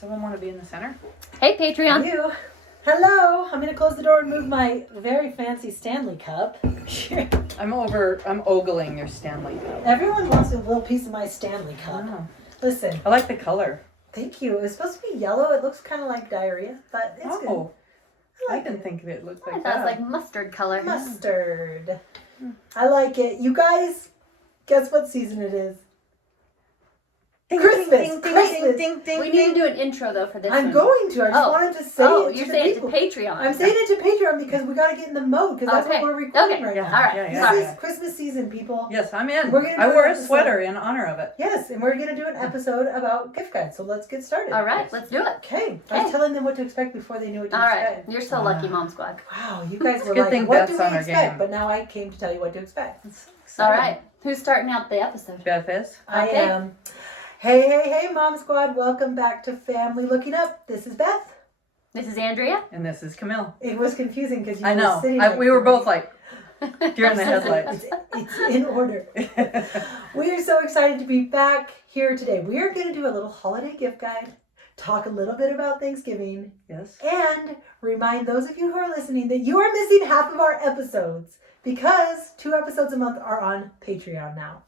Someone want to be in the center? Hey, Patreon. You. Hello. I'm going to close the door and move my very fancy Stanley cup. I'm ogling your Stanley cup. Everyone wants a little piece of my Stanley cup. Oh. Listen. I like the color. Thank you. It was supposed to be yellow. It looks kind of like diarrhea, but it's good. I didn't think it looked I like thought it that. was like mustard color. Mustard. I like it. You guys, guess what season it is? Christmas. Christmas. We need to do an intro though for this I'm one. going to. I just wanted to say it you're to saying the people. it to Patreon. I'm saying it to Patreon because we got to get in the mode because that's what we're recording right now. All right. This is Christmas season, people. Yes, I'm in. We're gonna I do wore an a episode. sweater in honor of it. Yes, and we're going to do an episode about gift guides. So let's get started. All right, let's do it. Okay. I was telling them what to expect before they knew what to All right. expect. You're so lucky, Mom Squad. Wow, you guys were good like, thing what Beth's do we on our expect? game. But now I came to tell you what to expect. All right. Who's starting out the episode? Beth is. I Okay. am. Hey, Mom Squad. Welcome back to Family Looking Up. This is Beth. This is Andrea. And this is Camille. It was confusing because you I were know. sitting next We to were me. both like, you're in the headlights. It's in order. We are so excited to be back here today. We are going to do a little holiday gift guide, talk a little bit about Thanksgiving, Yes. and remind those of you who are listening that you are missing half of our episodes because 2 episodes a month are on Patreon now.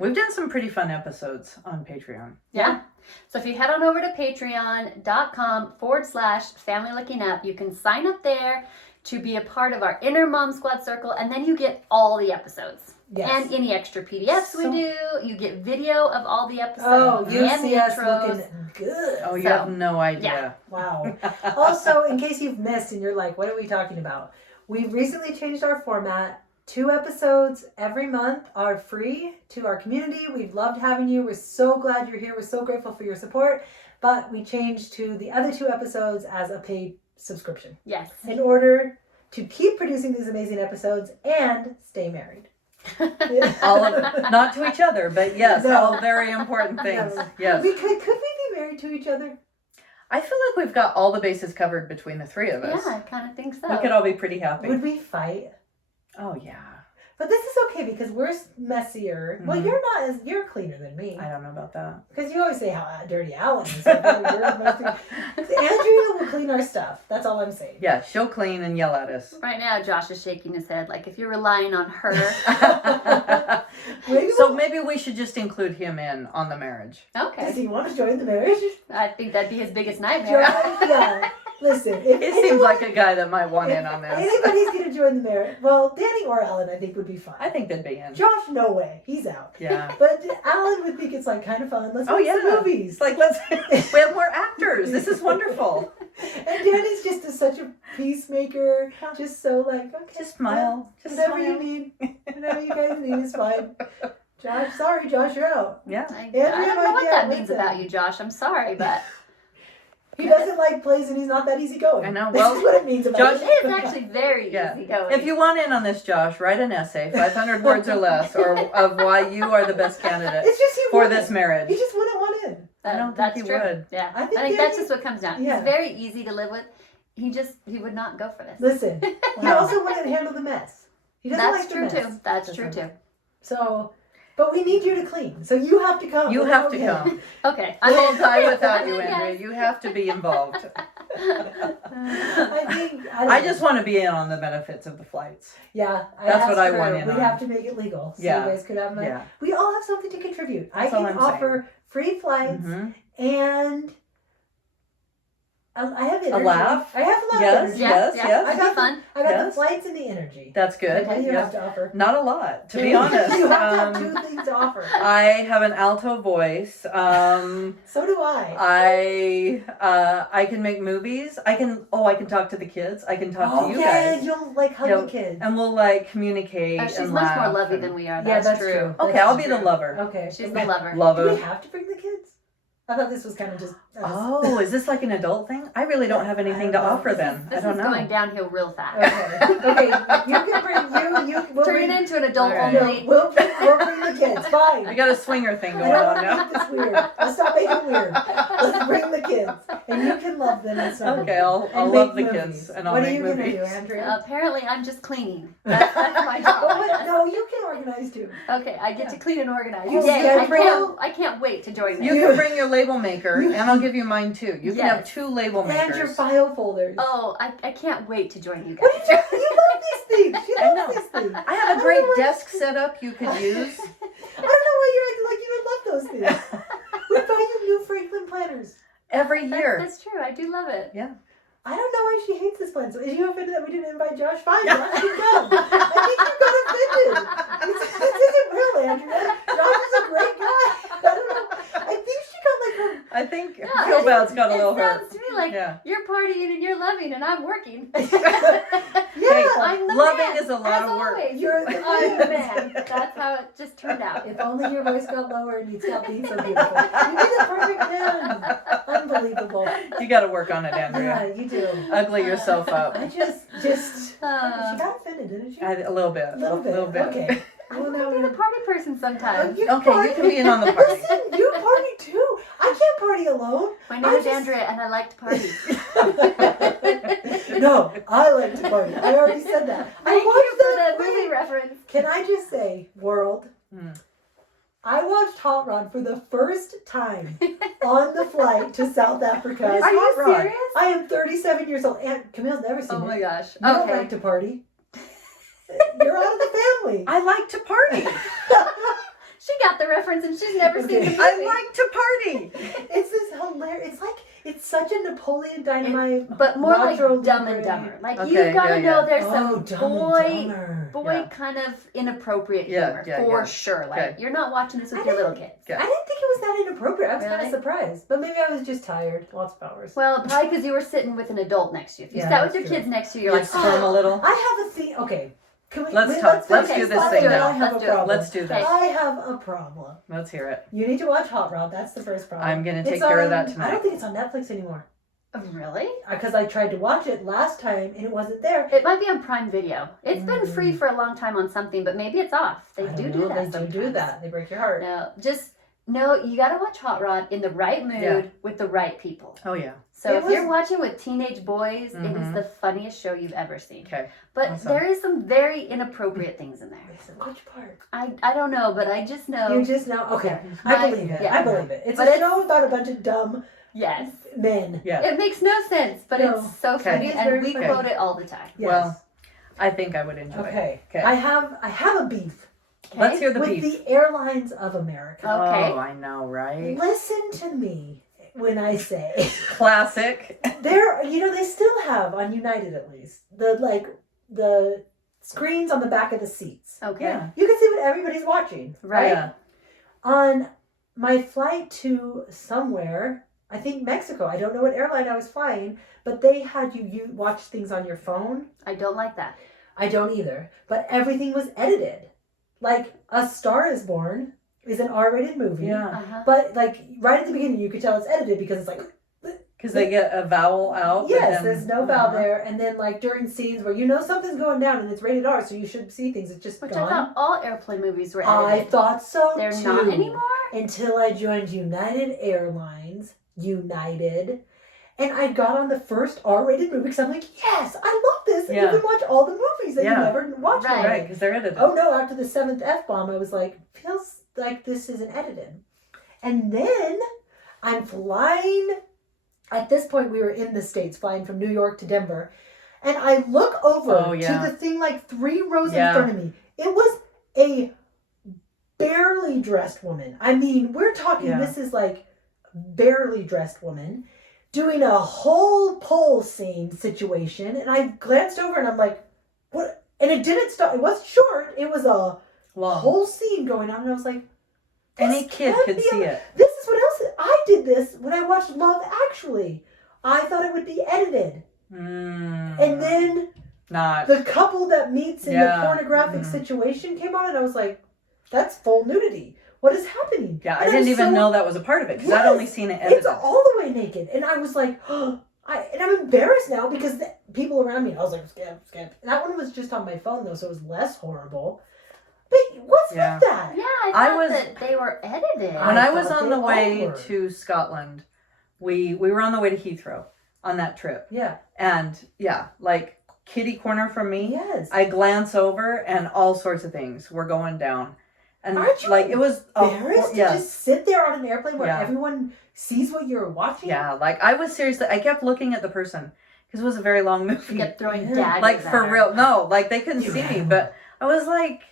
We've done some pretty fun episodes on Patreon. Yeah. So if you head on over to patreon.com/family looking up, you can sign up there to be a part of our inner Mom Squad circle, and then you get all the episodes. Yes. And any extra PDFs we do. You get video of all the episodes. Oh, you and see the us intros. looking good. Oh, you So, have no idea. yeah. Wow. Also, in case you've missed and you're like, what are we talking about? We recently changed our format. 2 episodes every month are free to our community. We've loved having you. We're so glad you're here. We're so grateful for your support. But we changed to the other 2 episodes as a paid subscription Yes. in order to keep producing these amazing episodes and stay married. All of not to each other, but yes, No. all very important things. No. Yes. Could we be married to each other? I feel like we've got all the bases covered between the 3 of us. Yeah, I kind of think so. We could all be pretty happy. Would we fight? Oh, yeah. But this is okay because we're messier. Well, Mhm. you're cleaner than me. I don't know about that. Because you always say how dirty Alan is. Andrea will clean our stuff. That's all I'm saying. Yeah, she'll clean and yell at us. Right now, Josh is shaking his head like if you're relying on her. So maybe we should just include him in on the marriage. Does Okay. he want to join the marriage? I think that'd be his biggest nightmare. Yeah. Listen, if It seems like a guy that might want in on this. anybody's going to join the marriage, well, Danny or Alan, I think would be fine. I think they'd be in. Josh, no way. He's out. Yeah. But Alan would think it's like kind of fun. Let's Oh, watch yeah. some movies. It's like, we have more actors. This is wonderful. And Danny's just such a peacemaker. Just so like, okay. Just smile. Just Whatever smile. you need. Whatever you guys need is fine. Yeah. Josh, you're out. Yeah. I Andrea don't know might what get that with means them. about you, Josh. I'm sorry, but He doesn't like plays and he's not that easygoing. I know. This Well, is what it means about Josh- it it. is actually very Yeah. easygoing. If you want in on this, Josh, write an essay, 500 words or less, or of why you are the best candidate It's just he for wouldn't. this marriage. He just wouldn't want in. I don't think that's he true. would. Yeah, I I think think Danny- that's just what comes down. Yeah. He's very easy to live with. He would not go for this. Listen, he Wow. also wouldn't handle the mess. He doesn't That's like true the mess. too. That's true Doesn't. too. So, but we need you to clean. So you have to come. You have to come. Okay. I won't die without I'm you, in, Andrea. guys. You have to be involved. I I just want to be in on the benefits of the flights. Yeah, That's what I asked want her. in We'd on. have to make it legal, so Yeah. you guys could have money. Yeah. We all have something to contribute. That's I all can I'm offer free flights Hmm. and I have energy. laugh? I have a lot Yes, of energy. Yeah, yes, yeah. yes. I It'd got be fun. I got the Yes. flights and the energy. That's good. What do you Yes. have to offer? Not a lot, to be honest. You have to have 2 things to offer. I have an alto voice. So do I. I can make movies. I can talk to the kids. I can talk to you yeah, guys. you'll like hug You'll- the kids. And we'll like communicate Oh, she's and much laugh more lovely and- than we are. Yeah, That's, that's true. true. Okay, That's I'll be the true. lover. Okay. She's the lover. Do we Lover. have to bring the kids? I thought this was kind of just. Oh, is this like an adult thing? I really don't have anything to I don't know. offer them. This I don't is know. going downhill real fast. Okay. You can bring you. We'll Turn bring, it into an adult All right. only. No, we'll bring the kids. Fine. I got a swinger thing I going don't on want to now. make this weird. Let's stop making it weird. Let's bring the kids. and you can love them and serve Okay, them. I'll And love the make kids movies. and I'll what make are you movies. gonna do, Andrea? Apparently, I'm just cleaning. That's my job. Oh, but no, you can organize too. Okay, I get to clean and organize. You Yay, schedule- I can't wait to join You this. can bring your label maker, and I'll give you mine too. You can have Yes. 2 label And your makers. file folders. Oh, I can't wait to join you What guys. did you love these things. She I loves know. these things. I have a great desk setup you could use. I don't know why you're acting like you would love those things. We buy you new Franklin planners. Every year. That's true. I do love it. I don't know why she hates this plan. So is you offended that we didn't invite Josh? Fine, Josh can come. I think you got offended. This isn't real, Andrea. Josh is a great guy. I don't know. I think she got like her. I think No, Philbad's got a little It hurt. sounds to me like Yeah. you're partying and you're loving and I'm working. Yeah. I'm the Loving man, is a lot as of work. always. You're the I'm the man. man. That's how it just turned out. If only your voice got lower and you'd stop being so beautiful. You'd be the perfect man. Unbelievable. You got to work on it, Yeah, Andrea. you do. Ugly yourself up. I just. She Uh, got offended, didn't she? A little bit. A little bit. Okay. I Well, want now to be we're the party person sometimes. You Okay, you can be in on the party. Listen, you party too. I can't party alone. My name I is just- Andrea and I like to party. No, I like to party. I already said that. Thank I watched you for that the movie reference. Can I just say, world? Hmm. I watched Hot Rod for the first time on the flight to South Africa. What is Are you Hot Rod? serious? I am 37 years old, and Camille's never seen Oh my it. gosh. You don't Okay. like to party. You're out of the family. I like to party. She got the reference and she's never seen the Okay. movie. I like to party. It's this hilarious. It's such a Napoleon Dynamite. But more like Roger Dumb Libre. and Dumber. Like Okay, you've got to yeah, know yeah. there's Oh, some Dumb and boy Dumber. Yeah. kind of inappropriate Yeah, humor yeah, for yeah. sure. Like Okay. you're not watching this with I your little didn't- kids. Yeah. I didn't think it was that inappropriate. I was kind Really? of surprised. But maybe I was just tired. Lots of hours. Well, probably because you were sitting with an adult next to you. If you Yeah, sat with that's your true. kids next to you, you're You like, squirm a little. I have a thing. Okay. Can we, Let's talk. Let's okay, do this let's thing do it. now. I have Let's a do it. problem. Let's do this. I have a problem. Let's hear it. You need to watch Hot Rod. That's the first problem. I'm gonna take It's care of on- that I tonight. don't think it's on Netflix anymore. oh, really? Because I tried to watch it last time and it wasn't there. It might be on Prime Video. It's been free Mm. for a long time on something, but maybe it's off. They I do don't know. that. They do sometimes. that. They break your heart. No, you got to watch Hot Rod in the right mood Yeah. with the right people. Oh yeah. So It if was- you're watching with teenage boys, it is Mhm. the funniest show you've ever seen. Okay. But Awesome. there is some very inappropriate things in there. Listen, which part? I don't know, but I just know. You just know. Okay. I- I believe it. yeah. I believe it. It's But a it's- show about a bunch of dumb Yes. men. Yeah. It makes no sense, but No. it's so Okay. funny, It's and very we funny. quote it all the time. Yes. Well, I think I would enjoy it. Okay. Okay. I have a beef Okay? Let's hear the with beef. the Airlines of America. Okay. Oh, I know, right? Listen to me when I say Classic. they still have on United at least the screens on the back of the seats. Okay. Yeah. You can see what everybody's watching. Right. Yeah. On my flight to somewhere, I think Mexico. I don't know what airline I was flying, but they had you watch things on your phone. I don't like that. I don't either. But everything was edited. Like A Star Is Born is an R-rated movie. Yeah. Uh-huh. But like right at the beginning, you could tell it's edited because it's like. Because they get a vowel out. but Yes, then- there's no vowel Uh-huh. there, and then like during scenes where you know something's going down and it's rated R, so you should see things. It's just Which I gone. thought all airplane movies were I edited. thought so They're too. not anymore? Until I joined United Airlines, United, and I got on the first R-rated movie because I'm like, yes, I love this, and Yeah. you can watch all the movies that Yeah. you never watched. Right. Right, because they're edited. Oh no! After the 7th F-bomb, I was like, feels like this isn't edited. And then I'm flying. At this point, we were in the States, flying from New York to Denver. And I look over Oh, yeah. to the thing like 3 rows Yeah. in front of me. It was a barely dressed woman. I mean, we're talking, Yeah. this is like barely dressed woman doing a whole pole scene situation. And I glanced over and I'm like, what? And it didn't stop. It was short. It was a Long. whole scene going on. And I was like, Any this kid can't could be see a- it. This is what else. I did this when I watched Love Actually. I thought it would be edited. Mm. And then Not. the couple that meets in Yeah. the pornographic Mhm. situation came on, and I was like, that's full nudity. What is happening? Yeah, I And didn't was even so- know that was a part of it because I'd Yes. only seen it edited. It's all the way naked. And I was like, and I'm embarrassed now because the people around me, I was like, skip. That one was just on my phone, though, so it was less horrible. But what's Yeah. with that? Yeah, I I thought was- that they were edited. When I was thought on they the way all were. to Scotland, we were on the way to Heathrow on that trip. Yeah. And yeah, like kitty corner from me, Yes. I glance over and all sorts of things were going down. And Aren't you like it was embarrassed to yes. just sit there on an airplane where Yeah. everyone sees what you're watching? Yeah, like I was seriously, I kept looking at the person because it was a very long You movie. kept throwing Yeah. daggers Like at for her. real, no, like they couldn't You see me, had- but I was like,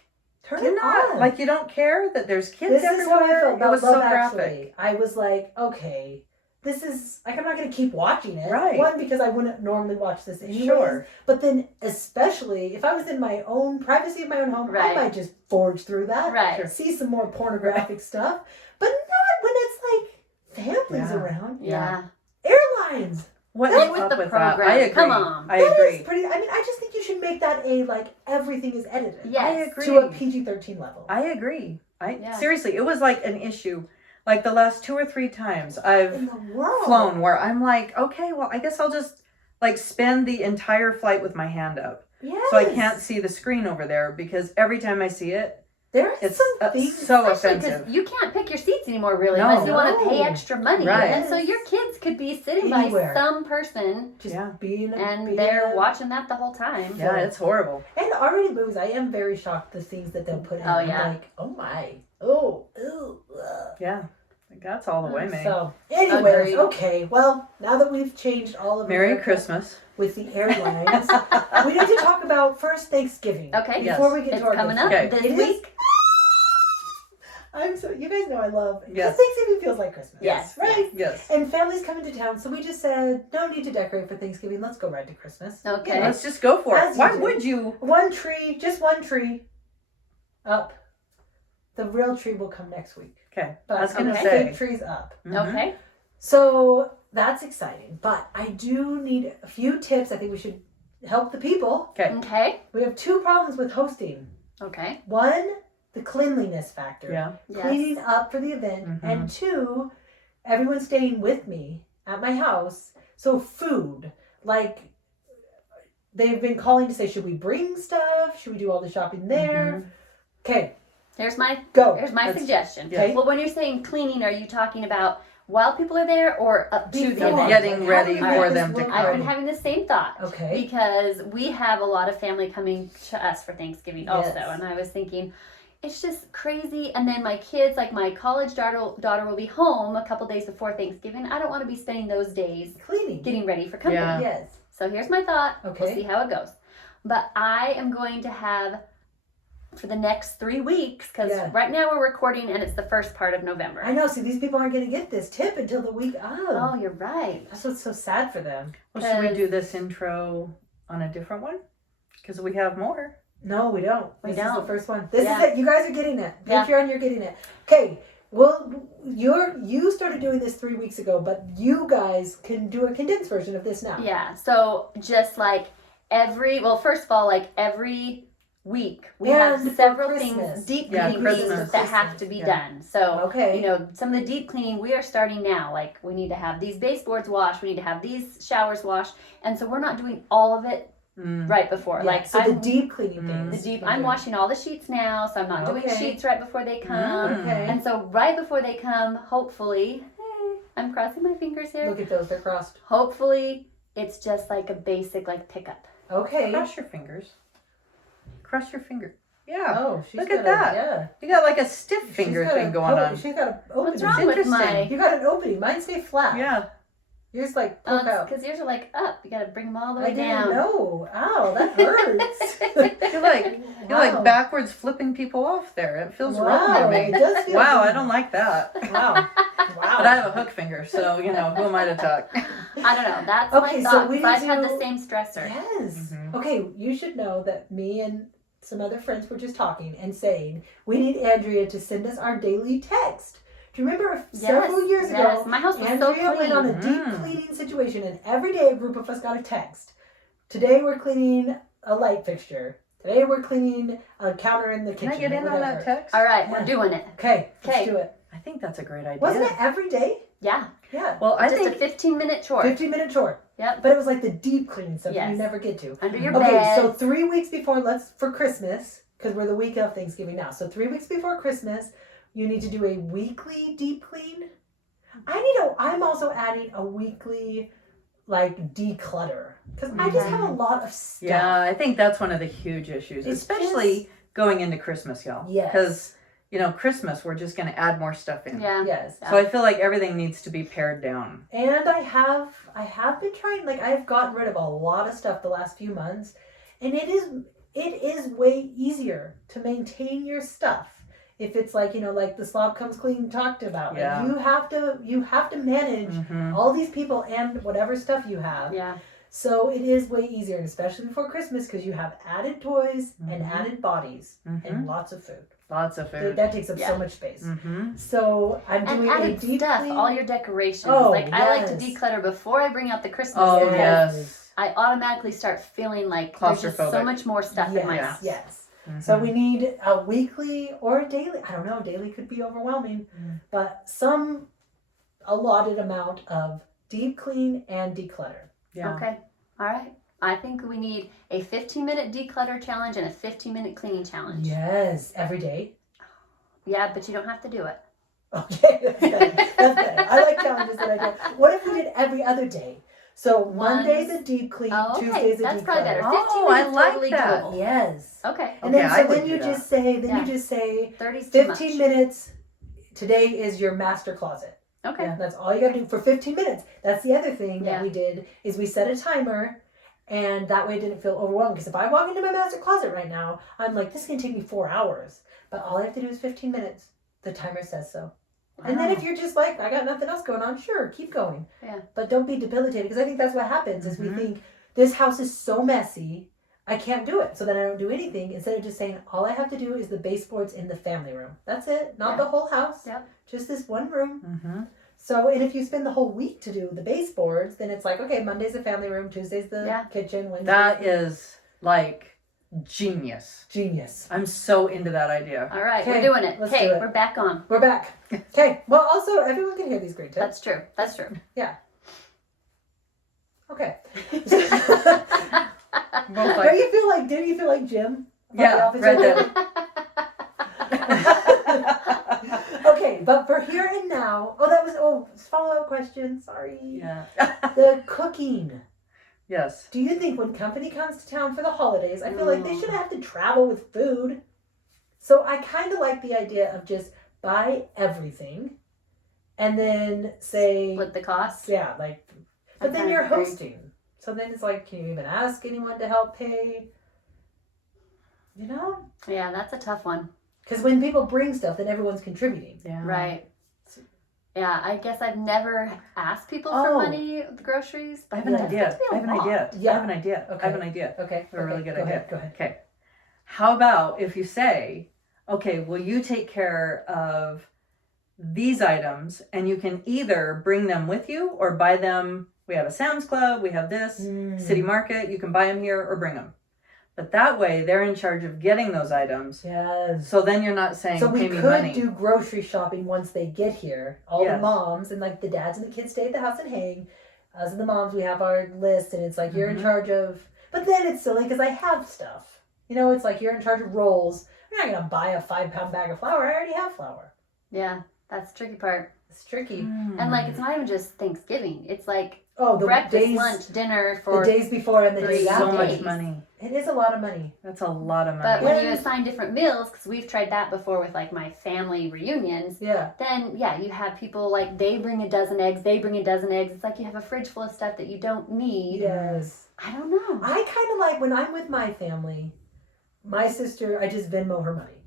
Turn do it not, on. like you don't care that there's kids This is how I everywhere. felt It about was Love so graphic. Actually. I was like, okay, this is like I'm not going to keep watching it. Right. One, because I wouldn't normally watch this anyways. Sure. But then, especially if I was in my own privacy of my own home, I Right. might just forge through that. Right. See some more pornographic stuff, but not when it's like families Yeah. around. Yeah. Airlines. What Get is with up the with that? program. I agree. Come on. I That agree. is pretty. I mean, I just think you should make that a like everything is edited. Yes. I agree. To a PG-13 level. I agree. Yeah. Seriously, it was like an issue. Like the last 2 or 3 times I've in the world. flown where I'm like, okay, well, I guess I'll just like spend the entire flight with my hand up. Yes. So I can't see the screen over there because every time I see it, There are it's some things. so Especially offensive. because you can't pick your seats anymore, really, No. unless you want to No. pay extra money. Right. And so your kids could be sitting Anywhere. by some person, Just Yeah. being and they're watching that the whole time. Yeah, it's horrible. And R-rated movies, I am very shocked the things that they'll put in. Oh, yeah. Like, oh my, oh, ew, ugh. Yeah. Like, that's all the way, man. So, anyways, Agreed. okay. Well, now that we've changed all of Merry America Christmas. with the airlines, we need to talk about first Thanksgiving. Okay. Yes. Before we get It's to our coming gift. up Okay. this It is- week. I'm so you guys know I love because Yes. Thanksgiving feels like Christmas. Yes. Right. Yes. And families coming to town, so we just said no need to decorate for Thanksgiving. Let's go right to Christmas. Okay. You know, Let's just go for it. As Why you do. would you? one tree, just one tree, up. The real tree will come next week. Okay. But I was going to okay. say. fake trees up. Mhm. Okay. So that's exciting. But I do need a few tips. I think we should help the people. Okay. Okay. We have 2 problems with hosting. Okay. One, the cleanliness factor. Yeah. Cleaning Yes. up for the event. Mhm. And 2, everyone staying with me at my house. So food. Like, they've been calling to say, should we bring stuff? Should we do all the shopping there? Okay, Here's my go. Here's my suggestion. Okay. Well, when you're saying cleaning, are you talking about while people are there or up to the Before. event? Getting ready How do we for make them this to look I've come. been having the same thought. Okay. Because we have a lot of family coming to us for Thanksgiving also. Yes. And I was thinking, it's just crazy. And then my kids, like my college daughter will be home a couple days before Thanksgiving. I don't want to be spending those days Cleaning. getting ready for company. Yeah. Yes. So here's my thought. Okay. We'll see how it goes. But I am going to have for the next 3 weeks, because Yeah. right now we're recording and it's the first part of November. I know. See, these people aren't going to get this tip until the week of. Oh, you're right. That's what's so sad for them. Well, should we Because- do this intro on a different one? Because we have more. No, we don't. We This is don't. the first one. This Yeah. is it. You guys are getting it. Yeah. Patreon, you're getting it. Okay. Well, you started doing this 3 weeks ago, but you guys can do a condensed version of this now. Yeah. So just like first of all, like every week we And have for several Christmas. things, deep Yeah, cleaning things Christmas. that have to be Yeah. done. So Okay. you know, some of the deep cleaning we are starting now. Like we need to have these baseboards washed, we need to have these showers washed, and so we're not doing all of it Mm. right before. Yeah, Like so the I'm deep cleaning Mm. things. the deep. you're I'm doing. washing all the sheets now, so I'm not doing Okay. sheets right before they come. Okay. And so right before they come, hopefully, I'm crossing my fingers here. Look at those. They're crossed. Hopefully, it's just like a basic like pickup. Okay. Cross your fingers. Cross your finger. Yeah. Oh, she's Look got at that. Yeah. You got like a stiff She's finger got thing a going on. She's got an opening. What's wrong with my? interesting. You got an opening. Mine stay flat. Yeah. Yours like poke out. Because yours are like up. You gotta bring them all the I way didn't down. know. Ow, that hurts. You're like you're Wow. like backwards flipping people off there. It feels Wow, wrong to me. it does feel Wow, wrong. I don't like that. Wow. Wow. But I have a hook finger, so you know who am I to talk? I don't know. That's Okay, my so thought. we 'Cause I've need had to- the same stressor. Yes. Mhm. Okay, you should know that me and some other friends were just talking and saying we need Andrea to send us our daily text. Do you remember several years yes. ago? My house was Andrea so clean. went on a deep Mm. cleaning situation, and every day a group of us got a text. Today we're cleaning a light fixture. Today we're cleaning a counter in the Can kitchen. I get in on whatever. that text? All right, Yeah. we're doing it. Okay, let's Okay. do it. I think that's a great idea. Wasn't it every day? Yeah. Yeah. Well, I Just think a 15-minute chore. 15-minute chore. Yep. But it was like the deep cleaning stuff Yes. you never get to. Under your Okay, bed. so 3 weeks before, for Christmas, because we're the week of Thanksgiving now. So 3 weeks before Christmas, you need to do a weekly deep clean. I'm also adding a weekly, like, declutter. Because I just have a lot of stuff. Yeah, I think that's one of the huge issues, It's especially going into Christmas, y'all. Yes. Because, Christmas, we're just going to add more stuff in. Yeah. Yes. So I feel like everything needs to be pared down. And I have been trying, like, I've gotten rid of a lot of stuff the last few months, and it is way easier to maintain your stuff if it's like, like the Slob Comes Clean talked about. Yeah. Like, you have to manage Mm-hmm. all these people and whatever stuff you have. Yeah. So it is way easier, and especially before Christmas, because you have added toys and Mhm. added bodies Mm-hmm. and lots of food. Lots of food. That takes up Yeah. so much space. Mm-hmm. So I'm And doing a added deep stuff, clean. all your decorations. Oh, like I like to yes. declutter before I bring out the Christmas Oh, stuff. yes. I automatically start feeling like there's just so Claustrophobic. much more stuff in my Yes, house. yes. Mm-hmm. So we need a weekly or a daily. I don't know. Daily could be overwhelming, but some allotted amount of deep clean and declutter. Yeah. Okay. All right. I think we need a 15-minute declutter challenge and a 15-minute cleaning challenge. Yes, every day. Yeah, but you don't have to do it. Okay, that's better. That's better. I like challenges that I do. What if we did every other day? So Monday's a deep clean, Oh, okay. Tuesday's a That's declutter. probably better. 15 Oh, I minutes like totally that. doable. Yes. Okay. And Okay, then I so would then do you that. just say, Yeah. you just say 30's too much. 15 minutes. Today is your master closet. Okay. Yeah. That's all you gotta do for 15 minutes. That's the other thing Yeah. that we did is we set a timer, and that way it didn't feel overwhelmed. Because if I walk into my master closet right now, I'm like, this is gonna take me 4 hours. But all I have to do is 15 minutes. The timer says so. And then Wow. if you're just like, I got nothing else going on, sure, keep going. Yeah. But don't be debilitated, because I think that's what happens is we Mhm. think this house is so messy, I can't do it. So then I don't do anything instead of just saying all I have to do is the baseboards in the family room. That's it. Not Yeah. the whole house. Yep. Just this one room. Mm-hmm. So, and if you spend the whole week to do the baseboards, then it's like, okay, Monday's the family room, Tuesday's the Yeah. kitchen, Wednesday's That is like genius. genius. I'm so into that idea. All right. Okay, We're doing it. let's Okay. do it. We're back on. We're back. Okay. Well, also, everyone can hear these great tips. That's true. That's true. Okay. Both Don't like, you feel like, didn't you feel like Jim? From The yeah, Office? right there. Okay, but for here and now, follow-up question, sorry. Yeah. The cooking. Yes. Do you think when company comes to town for the holidays, I feel like they shouldn't have to travel with food? So I kind of like the idea of just buy everything and then say, Split the cost. yeah, like, but I then kind you're of agree. hosting. So then it's like, can you even ask anyone to help pay? You know? Yeah, that's a tough one. Because when people bring stuff, then everyone's contributing. Yeah. Right. Yeah, I guess I've never asked people Oh. for money with groceries. I have an Yeah. idea. That's I have an a lot. idea. Yeah. I have an idea. Okay. I have an idea. Okay. A really good go idea. Ahead, go ahead. Okay. How about if you say, okay, will you take care of these items, and you can either bring them with you or buy them. We have a Sam's Club, we have this, City Market, you can buy them here or bring them. But that way they're in charge of getting those items. Yes. So then you're not saying, So we pay me could money. do grocery shopping once they get here. All Yes. the moms and like the dads and the kids stay at the house and hang. Us and the moms, we have our list, and it's like you're in Mhm. charge of. But then it's silly because I have stuff. You know, it's like you're in charge of rolls. You're not gonna buy a 5-pound bag of flour. I already have flour. Yeah, that's the tricky part. It's tricky. Mm. And like, it's not even just Thanksgiving. It's like Oh, the breakfast, days, lunch, dinner the for. days before and the three days so after. much days. money. It is a lot of money. That's a lot of money. But when you Yeah. assign different meals, because we've tried that before with like my family reunions, Yeah. then yeah, you have people like they bring a dozen eggs, they bring a dozen eggs. It's like you have a fridge full of stuff that you don't need. Yes. I don't know. I kind of like when I'm with my family, my sister, I just Venmo her money.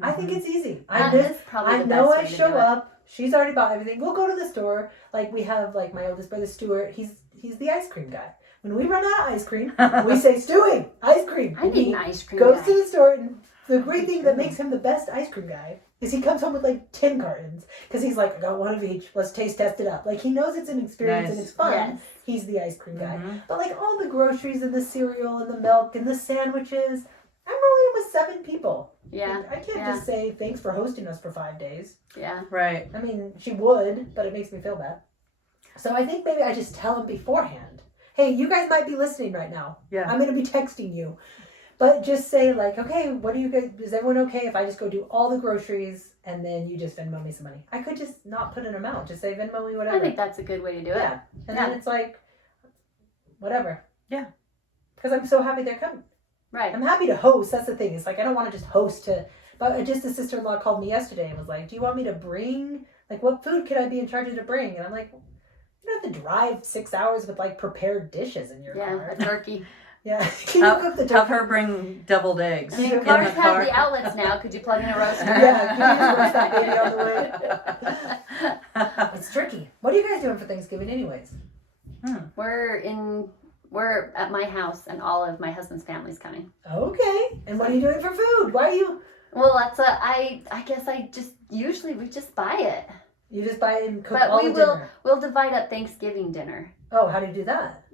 I think it's easy. That I just, is probably I the know best I way to show do it. up. She's already bought everything. We'll go to the store. Like we have like my oldest brother Stuart. He's the ice cream guy. When we run out of ice cream, we say, Stewie, ice cream. I And need he an ice cream goes guy. to the store, and the great thing that makes him the best ice cream guy is he comes home with like 10 cartons. Because he's like, I got one of each. Let's taste test it up. Like he knows it's an experience and Nice. it's fun. Yes. He's the ice cream guy. Mhm. But like all the groceries and the cereal and the milk and the sandwiches, I'm rolling with 7 people. Yeah. I can't Yeah. just say thanks for hosting us for 5 days. Yeah. Right. I mean, she would, but it makes me feel bad. So I think maybe I just tell them beforehand. Hey, you guys might be listening right now. Yeah. I'm going to be texting you. But just say like, okay, what do you guys? Is everyone okay if I just go do all the groceries and then you just Venmo me some money? I could just not put an amount. Just say Venmo me whatever. I think that's a good way to do it. Yeah, and then it's like, whatever. Yeah. Because I'm so happy they're coming. Right. I'm happy to host. That's the thing. It's like I don't want to just host to. But just a sister-in-law called me yesterday and was like, "Do you want me to bring? Like, what food could I be in charge of to bring?" And I'm like, "You don't have to drive 6 hours with like prepared dishes in your car." A turkey. Yeah. Can you cook the Have turkey? her bring deviled eggs I mean, in cars the have car. the outlets now. Could you plug in a roaster? Yeah, can you just roast that baby on the way? It's tricky. What are you guys doing for Thanksgiving, anyways? We're at my house, and all of my husband's family's coming. Okay. And what are you doing for food? Why are you? Well, I guess I just usually we just buy it. You just buy and cook But all we the will dinner. we'll divide up Thanksgiving dinner. Oh, how do you do that?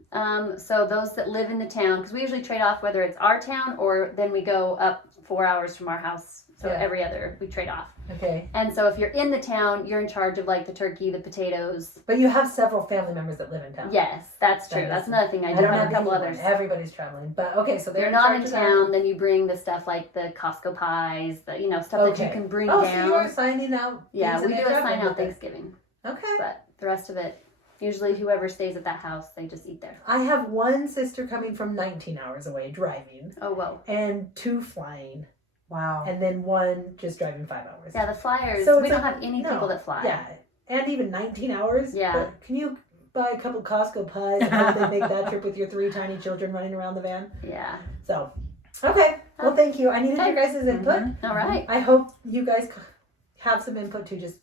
So those that live in the town, because we usually trade off whether it's our town or then we go up 4 hours from our house. So Yeah. every other we trade off. Okay. And so if you're in the town, you're in charge of like the turkey, the potatoes. But you have several family members that live in town. Yes, that's true. That That's is- another thing. I I do don't have have a couple anyone. others. Everybody's traveling. But okay, so If they're you're not in charge of that. town, then you bring the stuff like the Costco pies, the stuff that you Okay. can bring Oh, down. so you're signing out. Yeah, things we and do they're a sign traveling out with it. Thanksgiving, Okay. but the rest of it, usually whoever stays at that house, they just eat there. I have one sister coming from 19 hours away driving, Oh whoa. and 2 flying, Wow. and then 1 just driving 5 hours. Yeah, the flyers. So we it's don't like- have any no, people that fly. Yeah, and even 19 hours. Yeah. But can you buy a couple Costco pies and hope they make that trip with your 3 tiny children running around the van? Yeah. So, okay. Well, thank you. I needed Okay. your guys' input. Mhm. All right. I hope you guys have some input too. Just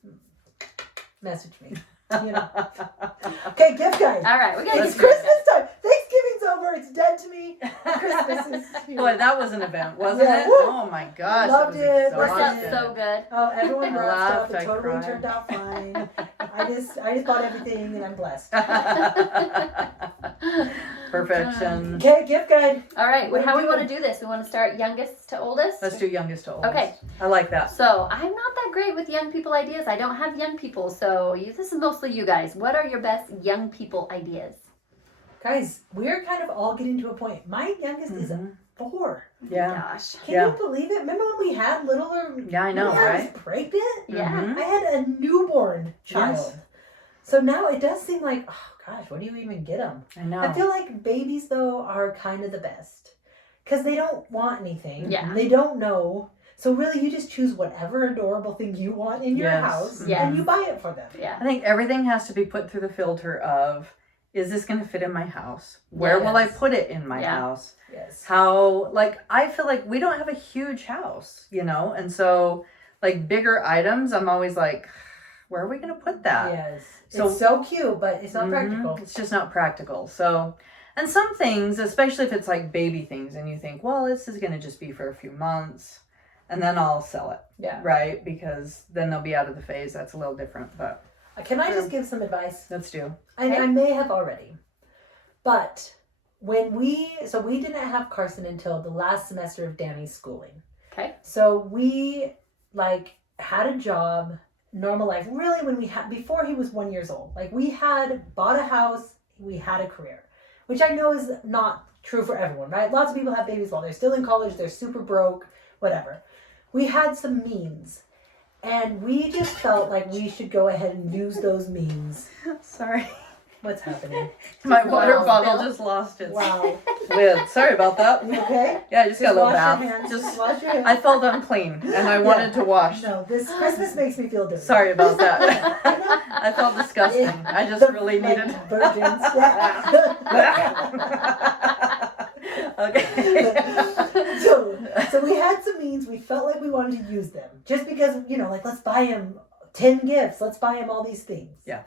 message me. You know. Okay, gift guide. All right. We got It's Christmas time. Thanksgiving's over. It's dead to me. Christmas is here. Boy, that was an event, wasn't Yeah, it? woo. Oh my gosh. Loved was it. Worked out exhausting. so good. Oh, everyone brought Laughed, stuff. It I totally cried. turned out fine. I just bought everything and I'm blessed. Perfection. Okay, gift guide. All right. What How do we you want to do? do this? We want to start youngest to oldest. Let's do youngest to oldest. Okay. I like that. So I'm not that great with young people ideas. I don't have young people, so this is mostly you guys. What are your best young people ideas? Guys, we're kind of all getting to a point. My youngest is Mhm. 4. Yeah. Gosh. Can Yeah. you believe it? Remember when we had littler? Yeah, I know, when I right? was pregnant. Yeah. Mhm. I had a newborn child. Yes. So now it does seem like, oh gosh, what do you even get them? I know. I feel like babies though are kind of the best because they don't want anything. Yeah. They don't know. So really, you just choose whatever adorable thing you want in your Yes. house, Yes. and you buy it for them. Yeah. I think everything has to be put through the filter of, is this going to fit in my house? Where will I Yes. put it in my Yeah. house? Yes. How, like, I feel like we don't have a huge house, and so, like, bigger items, I'm always like, where are we going to put that? Yes. So- it's so cute, but it's not Mhm. practical. It's just not practical. So, and some things, especially if it's like baby things, and you think, well, this is going to just be for a few months, and then I'll sell it, Yeah. right? Because then they'll be out of the phase. That's a little different, but Can I just give some advice? let's do. I may have already, but when we didn't have Carson until the last semester of Danny's schooling. Okay. So we had a job, normal life. Really, when before he was 1 year old, we had bought a house, we had a career, which I know is not true for everyone, right? Lots of people have babies while they're still in college, they're super broke, whatever. We had some means, and we just felt like we should go ahead and use those means. Sorry. What's happening? My Just water lost bottle it. just lost its Wow. lid. Sorry about that. You okay? Yeah, I just got a little wash bath. your hands. Just Wash your hands. I felt unclean and I wanted to wash. No, this Christmas makes me feel dirty. Sorry about that. I felt disgusting. I just really needed. virgins. Yeah. Okay. so we had some means. We felt like we wanted to use them just because let's buy him 10 gifts. Let's buy him all these things. Yeah.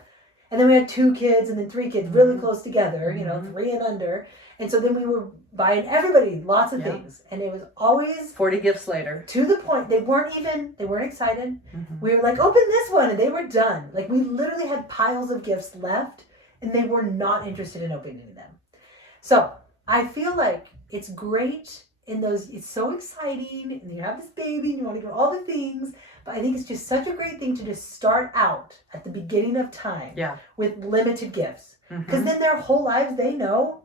And then we had 2 kids and then 3 kids really Mhm. close together. Mhm. 3 and under. And so then we were buying everybody lots of Yeah. things, and it was always 40 gifts later. to the point. They weren't excited. Mhm. We were like, open this one, and they were done. We literally had piles of gifts left, and they were not interested in opening them. So I feel like it's great in those. It's so exciting, and you have this baby, and you want to do all the things. But I think it's just such a great thing to just start out at the beginning of time Yeah. with limited gifts, Mhm. because then their whole lives they know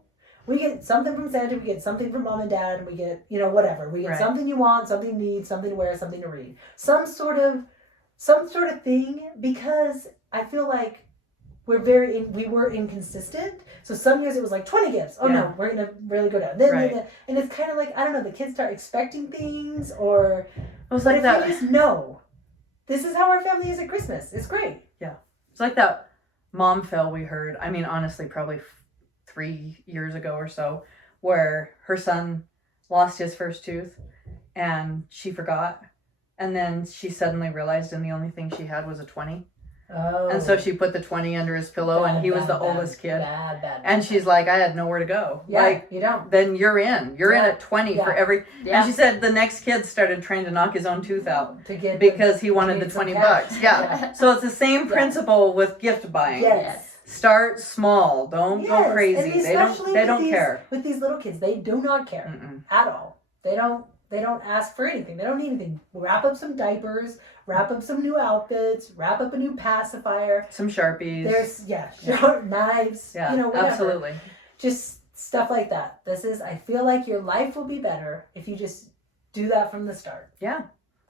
We get something from Santa, we get something from mom and dad, we get, whatever. We get Right. something you want, something you need, something to wear, something to read. Some sort of thing, because I feel like we were inconsistent. So some years it was like 20 gifts. Oh Yeah. no, we're going to really go down. Then, Right. and it's kind of like, I don't know, the kids start expecting things, or It was but like if that. you just know, this is how our family is at Christmas. It's great. It's like that mom fail we heard. I mean, honestly, probably 3 years ago or so, where her son lost his first tooth and she forgot. And then she suddenly realized, and the only thing she had was a 20. Oh. And so she put the 20 under his pillow, and he was the oldest kid. Bad. And she's like, I had nowhere to go. Yeah, Like, you don't. then you're in. You're in Yeah. at 20 for Yeah. every. Yeah. And she said the next kid started trying to knock his own tooth out To get because he wanted to the get some 20 cash. bucks. Yeah. So it's the same Yeah. principle with gift buying. Yes. Start small. Don't Yes, go and crazy. They especially don't. They with don't these- care. With these little kids, they do not care Mm-mm. at all. They don't ask for anything. They don't need anything. Wrap up some diapers, wrap up some new outfits, wrap up a new pacifier. Some Sharpies. There's sharp knives, yeah, whatever. absolutely. Just stuff like that. I feel like your life will be better if you just do that from the start. Yeah.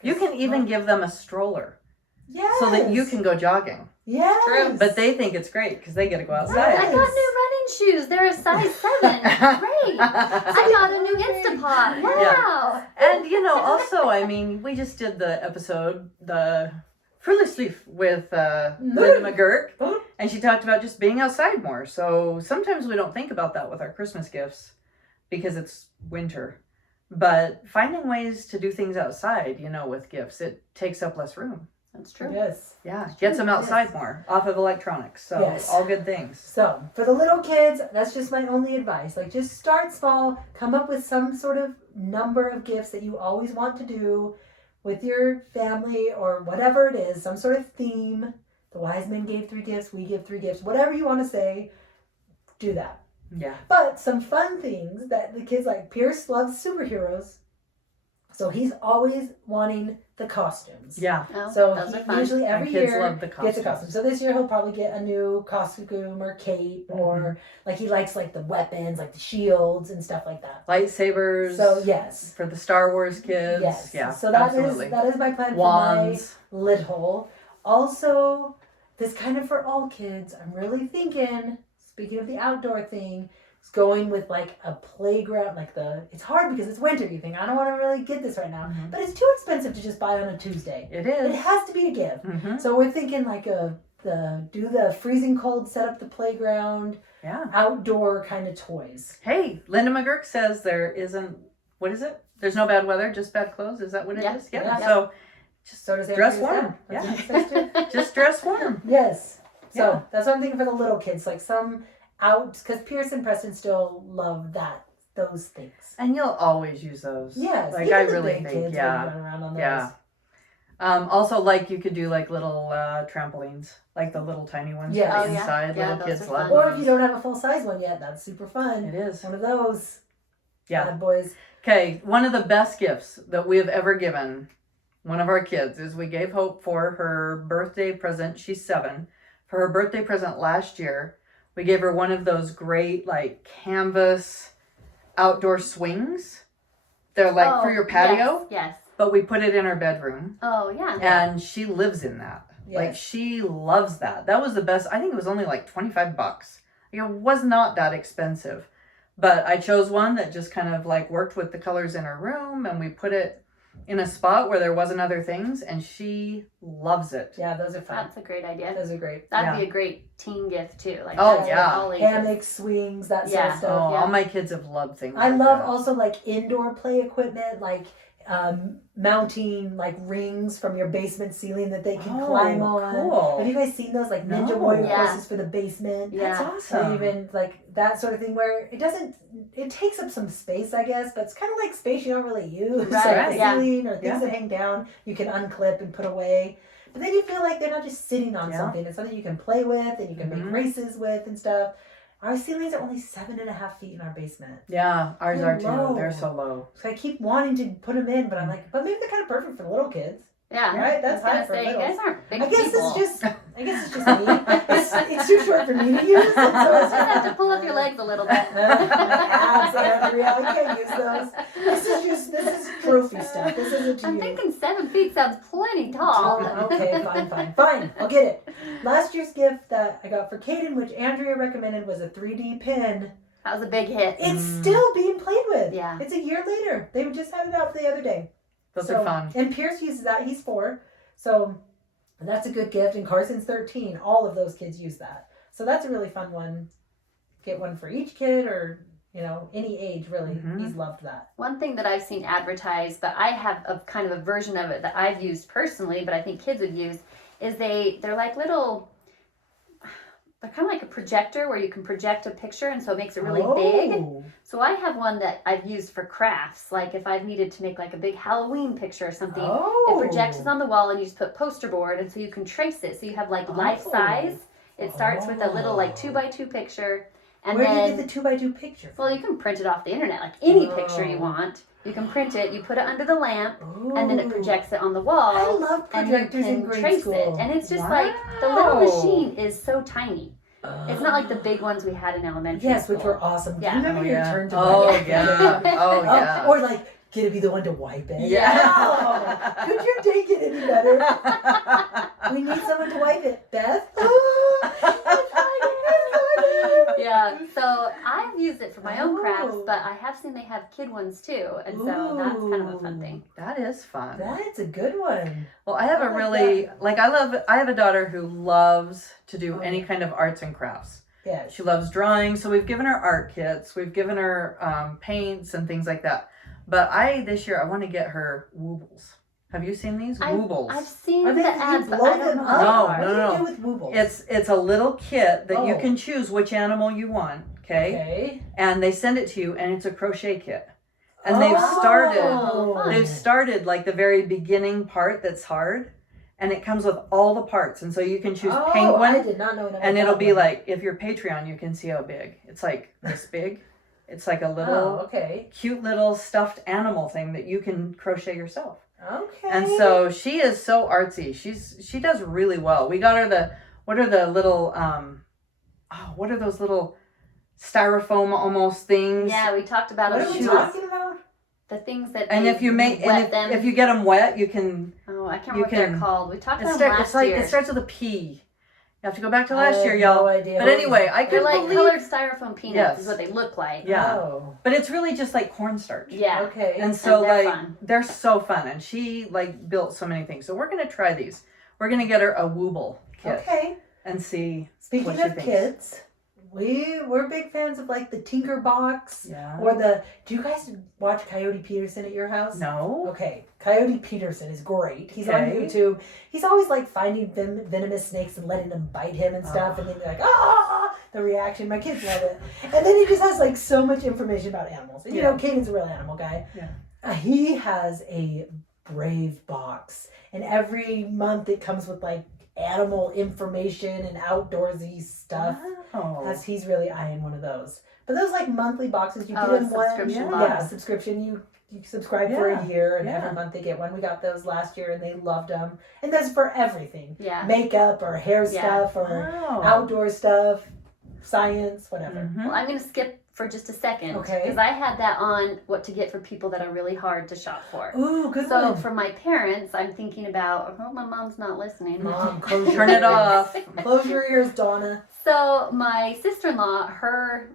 You can even give them a stroller Yes. so that you can go jogging. Yes. True. But they think it's great because they get to go I outside. got new running shoes. They're a size 7. Great. I got a new Instapot. Wow. And also, I mean, we just did the episode, the Fruity Sleep with Linda McGurk, and she talked about just being outside more. So sometimes we don't think about that with our Christmas gifts because it's winter. But finding ways to do things outside, with gifts, it takes up less room. That's true. Yes. Yeah, gets them outside Yes. more, off of electronics. So Yes. all good things. So, for the little kids, that's just my only advice. Like, just start small, come up with some sort of number of gifts that you always want to do with your family or whatever it is, some sort of theme. The wise men gave 3 gifts, we give 3 gifts, whatever you want to say, do that. Yeah. But some fun things that the kids like. Pierce loves superheroes, so he's always wanting the costumes. Yeah. Oh, So those he are fun. usually every And kids year love the gets a costumes. costume. So this year he'll probably get a new costume or cape, or like he likes like the weapons, like the shields and stuff like that. Lightsabers. So yes, For the Star Wars kids. yes. Yeah. So that absolutely. is my plan Wands. for my little. Also, this kind of for all kids. I'm really thinking. Speaking of the outdoor thing. It's going with like a playground, it's hard because it's winter. You think, I don't want to really get this right now, Mhm. but it's too expensive to just buy on a Tuesday. It It is. has to be a gift. Mm-hmm. So we're thinking like do the freezing cold, set up the playground, Yeah. outdoor kind of toys. Hey, Linda McGurk says there isn't, what is it? There's no bad weather, just bad clothes. Is that what it is? Yeah. Yeah. Yeah. So So does Dress Andrea's warm. dad. That's Yeah. what it says too. just dress warm. Yes. So Yeah. that's what I'm thinking for the little kids, like some because Pierce and Preston still love those things. And you'll always use those. Yes. Like even I the really big think, kids yeah. will run around on those. Yeah. Also, like you could do like little trampolines, like the little tiny ones Yes. for Oh, the yeah. inside. Yeah, Little those kids are love fun. Or if those. you don't have a full size one yet, that's super fun. It is. One of those. Yeah. Bad boys. Okay, one of the best gifts that we have ever given one of our kids is we gave Hope for her birthday present. She's 7. For her birthday present last year, we gave her one of those great like canvas outdoor swings. They're like for your patio, Yes. but we put it in her bedroom Oh, yeah. and she lives in that. Like Yes. she loves that. That was the best. I think it was only like $25. Like, it was not that expensive. But I chose one that just kind of like worked with the colors in her room, and we put it in a spot where there wasn't other things, and she loves it. Yeah, those are fun. That's a great idea. Those are great. That'd Yeah. be a great teen gift too. Like Oh, that's for yeah. all ages. Hammocks, swings, that sort Yeah. of stuff. Oh, yeah. all my kids have loved things. I like love that. also like indoor play equipment, like mounting like rings from your basement ceiling that they can Oh, climb on. cool. Have you guys seen those like Ninja No. Warrior Yeah. courses for the basement? Yeah. That's Or awesome. even like that sort of thing where it takes up some space, I guess, but it's kind of like space you don't really use. Right, Like the yeah. ceiling or things Yeah. that hang down, you can unclip and put away. But then you feel like they're not just sitting on Yeah. something. It's something you can play with and you can Mhm. make races with and stuff. Our ceilings are only 7.5 feet in our basement. Yeah, ours They're are too. low. They're so low. So I keep wanting to put them in, but I'm like, but maybe they're kind of perfect for the little kids. Yeah. Right, that's I fine was for gonna say, you littles. guys aren't big I guess people. it's just me. It's too short for me to use. And so You just have to pull up your leg legs a little bit. Abs, Andrea, I can't use those. This is trophy stuff. This isn't to I'm you. thinking 7 feet sounds plenty tall. Okay, fine. I'll get it. Last year's gift that I got for Caden, which Andrea recommended, was a 3D pin. That was a big hit. It's still being played with. Yeah. It's a year later. They just had it out the other day. Those are fun. And Pierce uses that. He's 4. So that's a good gift. And Carson's 13. All of those kids use that. So that's a really fun one. Get one for each kid or, any age really. Mhm. He's loved that. One thing that I've seen advertised, but I have a kind of a version of it that I've used personally, but I think kids would use, is they're like little, they're kind of like a projector where you can project a picture, and so it makes it really big. Oh. So I have one that I've used for crafts, like if I've needed to make like a big Halloween picture or something. It projects on the wall, and you just put poster board, and so you can trace it. So you have like life size. It starts with a little like 2x2 picture, and Where then do you get the 2x2 picture from? well, you can print it off the internet, like any picture you want. You can print it, you put it under the lamp, and then it projects it on the wall. I love And you projectors in can grade trace school. it. And it's just Wow. like, the little machine is so tiny. It's not like the big ones we had in elementary Yes, school. which were awesome. Do Yeah. you remember Oh, your yeah. turn to Oh, wipe it? yeah. Oh, yeah. Or like, can it be the one to wipe it? Yeah. Oh, could your day get any better? We need someone to wipe it. Beth? Yeah, so I've used it for my own crafts, Oh. but I have seen they have kid ones too. And so that's kind of a fun thing. That is fun. That's a good one. Well, I have I a like really, I have a daughter who loves to do Oh, any yeah. kind of arts and crafts. Yes. She loves drawing, so we've given her art kits, we've given her paints and things like that. But this year, I want to get her woobles. Have you seen these? Woobles. I've seen Are they, the you ads, but blow I don't them know up? what they No, are. What no, do no. you do with woobles? It's a little kit that you Oh. can choose which animal you want, okay? Okay. And they send it to you, and it's a crochet kit. And they've started like the very beginning part that's hard, and it comes with all the parts, and so you can choose I penguin, did not know that. and it'll be like, if you're Patreon, you can see how big. It's like this big. It's like a little okay. cute little stuffed animal thing that you can crochet yourself. Okay. And so she is so artsy. She does really well. We got her what are the little what are those little styrofoam almost things? Yeah, we talked about What it. are we She talking was- about? The things that And they if you make wet them. if you get them wet, you can. Oh, I can't you remember what they're can- called. We talked It, about them last year. it starts with a P. You have to go back to I last year, have y'all. No idea. But anyway, I They're couldn't like believe. colored styrofoam peanuts Yes. is what they look like. Yeah. Oh. But it's really just like cornstarch. Yeah. Okay. And so they're like fun. they're so fun, and she like built so many things. So we're gonna try these. We're gonna get her a wooble kit Okay. and see. Speaking what she of thinks. kids, we're big fans of like the Tinker Box Yeah. or do you guys watch Coyote Peterson at your house? No. Okay, Coyote Peterson is great. He's on Okay. YouTube. He's always like finding venomous snakes and letting them bite him and stuff, and then they're like, the reaction. My kids love it. And then he just has like so much information about animals. And, you know, Caden's a real animal guy. Yeah. He has a Brave box, and every month it comes with like animal information and outdoorsy stuff. Wow. As he's really eyeing one of those. But those like monthly boxes, you Oh, get a in one. subscription Yeah, box. subscription. You subscribe for a year, and Yeah. every month they get one. We got those last year, and they loved them. And that's for everything: Yeah. makeup or hair Yeah. stuff or Wow. outdoor stuff, science, whatever. Mhm. Well, I'm going to skip for just a second. Okay. Because I had that on what to get for people that are really hard to shop for. Ooh, good So one. for my parents, I'm thinking about, I hope my mom's not listening. Mom, close your Turn it ears. off. Close your ears, Donna. So my sister-in-law, her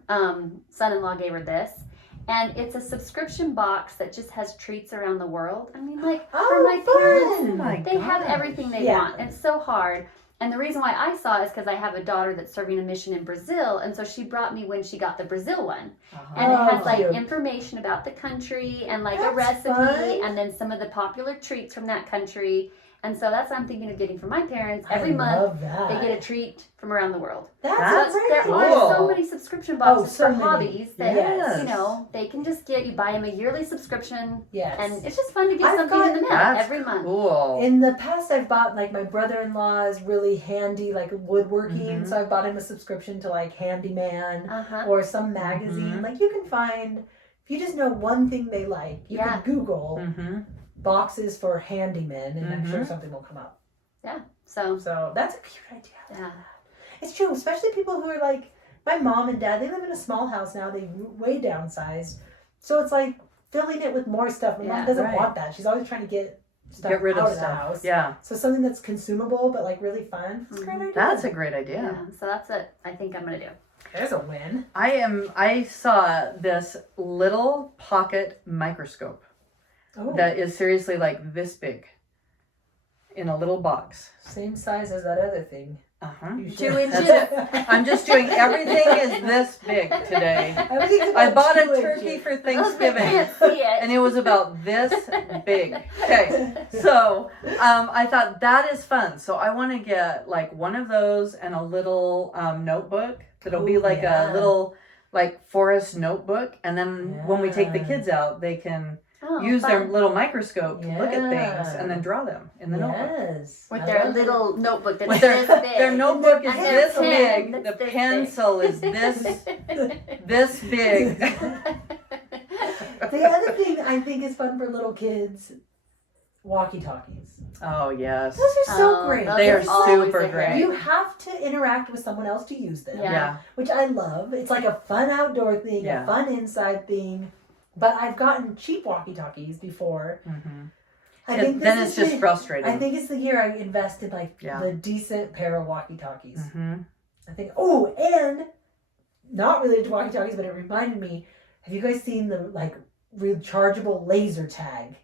son-in-law gave her this. And it's a subscription box that just has treats around the world. I mean, like, for my parents, Oh my they have gosh. everything they Yeah. want. It's so hard. And the reason why I saw it is because I have a daughter that's serving a mission in Brazil. And so she brought me when she got the Brazil one. And it has like cute. information about the country and like a That's recipe fun. and then some of the popular treats from that country. And so that's what I'm thinking of getting for my parents. I Every month love that. they get a treat from around the world. That's That's But there great. cool. are so many subscription boxes so for many. hobbies that Yes. you know they can just get. You buy them a yearly subscription, Yes. and it's just fun to get I've something in the mail That's every month. cool. In the past, I've bought, like, my brother-in-law is really handy, like, woodworking, Mhm. so I bought him a subscription to, like, Handyman Uh-huh. or some magazine. Mhm. Like, you can find, if you just know one thing they like, you Yeah. can Google Mm-hmm. boxes for handymen, and I'm sure Mhm. something will come up. So So that's a cute idea. yeah, It's true, especially people who are, like, my mom and dad, they live in a small house now. They way downsized. So it's like filling it with more stuff. My mom doesn't want that. She's always trying to get stuff Get rid out of of the stuff. house. Yeah. So something that's consumable but like really fun. It's a great idea. That's a great idea. Yeah, so that's what I think I'm gonna do. There's a win. I saw this little pocket microscope Oh, that is seriously like this big in a little box. same size as that other thing. Uh-huh. You 2 should- inches. That's I'm just doing everything is this big today. Everything's I about bought a 2 turkey inches. for I Thanksgiving. can't see it. And it was about this big. Okay. So I thought that is fun. So I want to get like one of those and a little notebook that'll be Ooh, like yeah. a little like forest notebook. And then when we take the Yeah. kids out, they can Oh, use fun. their little microscope to look at things Yeah. and then draw them in the notebook. Yes. With I their love it. little notebook that's With this big. their notebook is And their this pen big. that's The this pencil is this big. The other thing I think is fun for little kids, walkie-talkies. Oh yes. Those are so Oh, great. those They are are always super a hit. great. You have to interact with someone else to use them, Yeah. Yeah. which I love. It's like a fun outdoor thing, Yeah. a fun inside thing. But I've gotten cheap walkie-talkies before. Mm-hmm. I think Then this it's is just frustrating. I think it's the year I invested like Yeah. the decent pair of walkie-talkies. Mm-hmm. I think. Oh, and not related to walkie-talkies, but it reminded me. Have you guys seen the like rechargeable laser tag?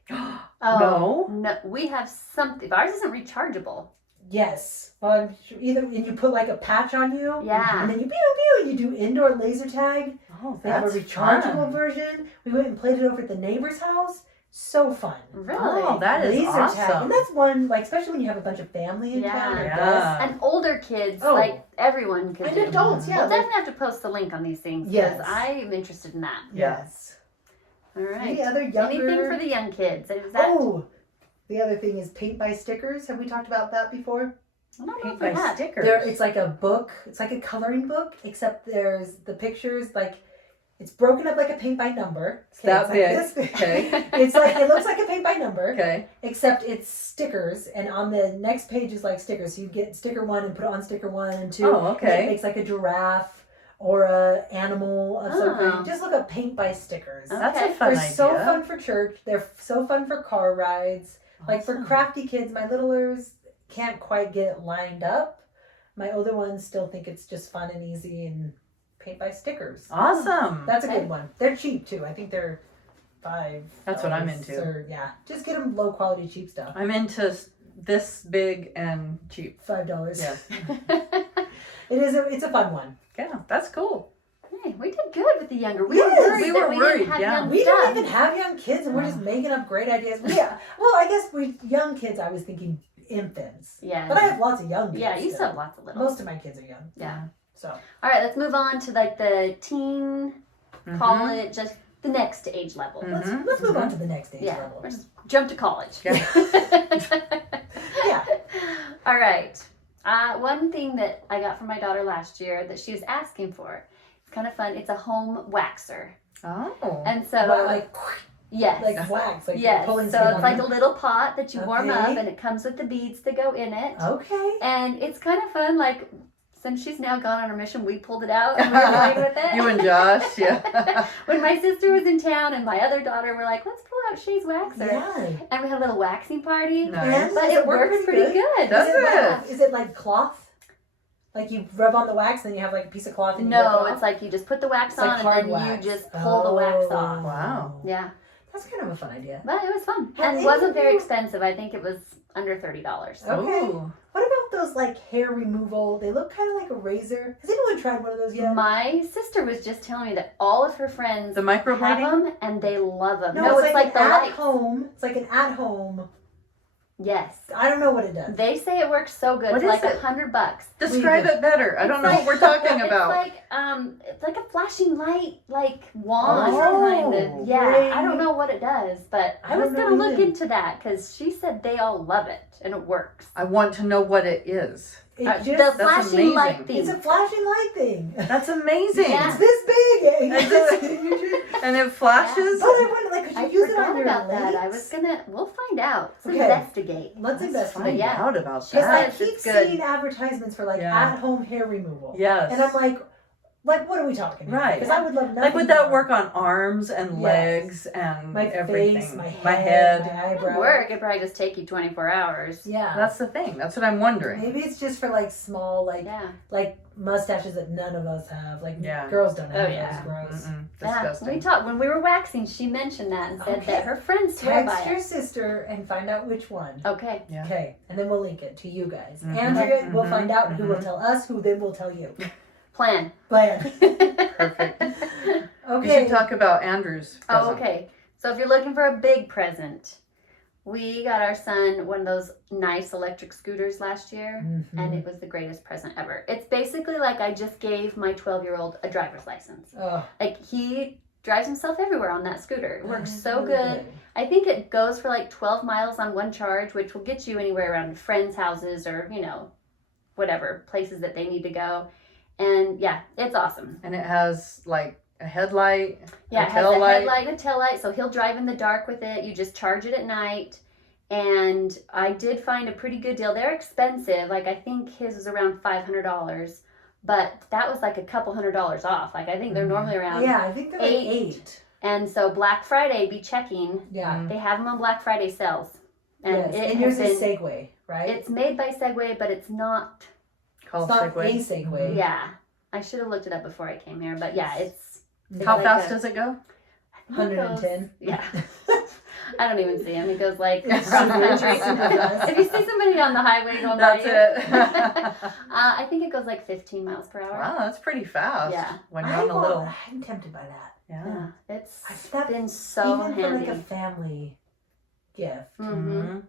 Oh, no. We have something. Ours isn't rechargeable. Yes. Well, I'm sure either and you put like a patch on you. Yeah. And then you pew pew. You do indoor laser tag. Oh, They have a that's rechargeable fun. version. We went and played it over at the neighbor's house. So fun. Really? Oh, that is Laser tag, awesome. and that's one like especially when you have a bunch of family in town. Or Yeah. guests. And older kids, Oh. like everyone could And do. adults, yeah. We'll like- definitely have to post the link on these things because Yes. I am interested in that. Yes. All right. Any other younger? Anything for the young kids? Is that? Oh, the other thing is paint by stickers. Have we talked about that before? I don't know Paint if we by have. stickers. It's like a book. It's like a coloring book, except there's the pictures like it's broken up like a paint by number. It's that like big. this big. Okay. It's like it looks like a paint by number, Okay. except it's stickers, and on the next page is like stickers. So you get sticker 1 and put it on sticker 1 and 2. Oh, And okay. it makes like a giraffe or a animal of some Oh. kind. Just look up paint by stickers. That's a Okay. fun They're idea. so fun for church. They're so fun for car rides. Like for Awesome. crafty kids, my littlers can't quite get it lined up. My older ones still think it's just fun and easy and paint by stickers. Awesome. That's a Okay. good one. They're cheap too. I think they're $5. That's what I'm into. Or, yeah, just get them low quality cheap stuff. I'm into this big and cheap. $5. Yes. It's a fun one. Yeah, that's cool. Hey, we did good with the younger. We Yes, were worried we that were we worried, didn't have yeah. young We stuff. don't even have young kids, and we're just making up great ideas. Well, I guess with young kids, I was thinking infants, Yeah. but I have lots of young kids. Yeah, you still. still have lots of little. Most of my kids are young, Yeah. so All right, let's move on to like the teen, Mhm. college, just the next age level. Mhm. let's move on to the next age Yeah, level. let's jump to college. Yeah. Yeah. All right. One thing that I got from my daughter last year that she was asking for, it's kind of fun. It's a home waxer. Oh. And so, Well, like yes. wax, like Yes, pulling so skin it's on like them. a little pot that you warm up Okay. and it comes with the beads that go in it. Okay. And it's kind of fun, like, since she's now gone on her mission, we pulled it out and we were playing with it. You and Josh, yeah. When my sister was in town and my other daughter were like, let's pull out Shay's waxer. Yeah. And we had a little waxing party. Nice. But Does it works pretty good. Does Is it, it? like, is it like cloth? Like you rub on the wax, then you have like a piece of cloth and you rip No, it it's off? like you just put the wax It's like on hard and then wax. you just pull the wax Oh. off. Wow. Yeah. That's kind of a fun idea. But it was fun. Have And any wasn't of very you- expensive. I think it was under $30. Okay. Ooh. What about those like hair removal? They look kind of like a razor. Has anyone tried one of those yet? My sister was just telling me that all of her friends The have microblading? them and they love them. No, it's like the an at light. home. It's like an at home. Yes. I don't know what it does. They say it works so good. What It's is like it? $100. Describe it better. I don't know what we're talking about. It's like a flashing light, like wand Oh, kind of. Yeah, great. I don't know what it does, but I I was don't know gonna look either. into that because she said they all love it and it works. I want to know what it is. It The just, That's flashing light amazing. thing. it's a flashing light thing. That's amazing. Yeah. It's this big. It's And it flashes? But I wonder, like, could you I use it on forgot your about legs? that. I was gonna. We'll find out. Let's Okay. investigate. Let's Let's investigate. find Yeah. out about She Because I that. said keep it's good. seeing advertisements for like Yeah. at-home hair removal. Yes. And I'm like, Like, what are we talking about? Right. Because I would love nothing Like, would that more. work on arms and Yes. legs and My everything? face, my my head, head. my It would eyebrows. work. It'd probably just take you 24 hours. Yeah. That's the thing. That's what I'm wondering. Maybe it's just for like small, like Yeah. like mustaches that none of us have. Like Yeah. girls don't have Oh, yeah. those. Gross. Mm-mm. Yeah, Disgusting. we talked when we were waxing. She mentioned that and said Okay. that her friends swear by Text your it. sister and find out which one. Okay. Yeah. Okay, and then we'll link it to you guys. Mhm. Andrea will Mhm. find out who will Mhm. tell us, who then will tell you. Plan. Plan. Perfect. We Okay. should talk about Andrew's present. Oh, okay. So if you're looking for a big present, we got our son one of those nice electric scooters last year, Mhm. and it was the greatest present ever. It's basically like I just gave my 12-year-old a driver's license. Oh, Like he drives himself everywhere on that scooter. It works that is so really good. I think it goes for like 12 miles on one charge, which will get you anywhere around friends' houses or, whatever places that they need to go. And yeah, it's awesome. And it has like a headlight. Yeah, a it has tail a light. headlight and a tail light, so he'll drive in the dark with it. You just charge it at night. And I did find a pretty good deal. They're expensive. Like I think his was around $500, but that was like a couple $100 off. Like I think they're Mhm. normally around. Yeah, I think they're like 8. And so Black Friday, be checking. Yeah. They have them on Black Friday sales. And Yes. it And yours has is been, Segway, right? it's made by Segway, but it's not. Called It's not Segway. a Segway. Yeah, I should have looked it up before I came here, but yeah, it's. How like fast a- does it go? I think it goes- 110. Yeah. I don't even see him. He goes like It's cross super country. fast. If you see somebody on the highway going That's by it. I think it goes like 15 miles per hour. Wow, that's pretty fast. Yeah. When you're on a little. I'm tempted by that. Yeah. Yeah, it's That- been so Even handy. for like a family gift. Mm-hmm. Mhm.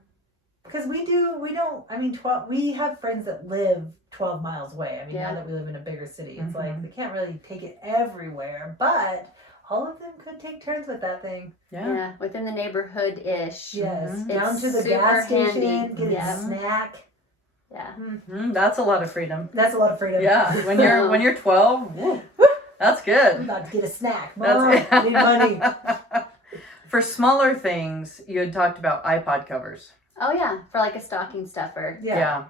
Because we don't, I mean, 12, we have friends that live 12 miles away. I mean, Yeah. now that we live in a bigger city, it's like Mhm. they can't really take it everywhere, but all of them could take turns with that thing. Yeah. Yeah, within the neighborhood ish. Yes. Mhm. Down It's to the super gas station, handy. get Yeah. a snack. Yeah. Mhm, that's a lot of freedom. That's a lot of freedom. Yeah. When you're 12, woo, that's I'm good. about to get a snack. Mom, That's I need money. For smaller things, you had talked about iPod covers. Oh yeah, for like a stocking stuffer. Yeah.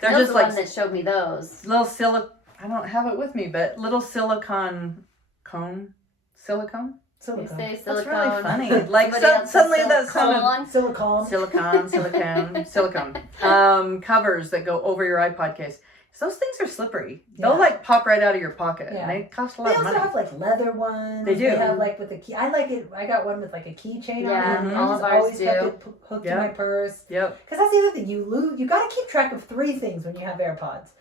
They're Bill's just the like one that showed me those. little I don't have it with me, but little silicone. You Silicone. say That's silicone. really funny. Like Somebody else suddenly said that sounded silicone. silicone. Covers that go over your iPod case. Those things are slippery. Yeah. They'll like pop right out of your pocket, Yeah. and they cost a They lot of also money. have like leather ones. They do. They have like with the key. I like it. I got one with like a keychain Yeah, on it. all I of just ours always kept do. it hooked Yeah. to my purse. Yep. Because that's the other thing. You got to keep track of 3 things when you have AirPods.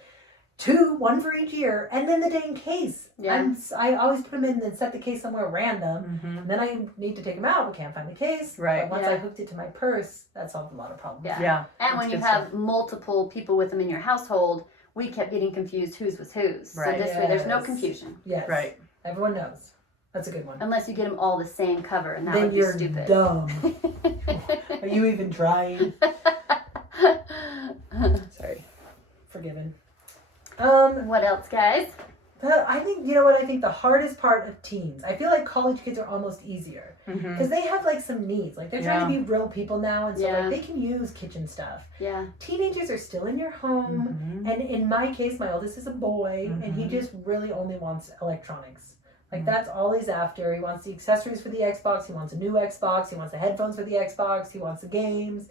2, 1 for each ear, and then the dang case. Yeah. I always put them in and then set the case somewhere random. Hmm. And then I need to take them out, but can't find the case. Right. But once Yeah. I hooked it to my purse, that solved a lot of problems. Yeah. Yeah. And That's when you good have multiple people with them in your household, we kept getting confused whose was whose. Right. So this way there's no Yes. confusion. Yes. Right. Everyone knows. That's a good one. Unless you get them all the same cover, and that Then would be you're stupid. dumb. Are you even trying? Sorry. Forgiven. What else, guys? I think, you know what, I think the hardest part of teens, I feel like college kids are almost easier. Hmm. Because they have like some needs. Like they're trying to Yeah. be real people now, and so Yeah. like they can use kitchen stuff. Yeah. Teenagers are still in your home. Mhm. And in my case, my oldest is a boy, and he Mhm. just really only wants electronics. Like Mhm. that's all he's after. He wants the accessories for the Xbox. He wants a new Xbox. He wants the headphones for the Xbox. He wants the games.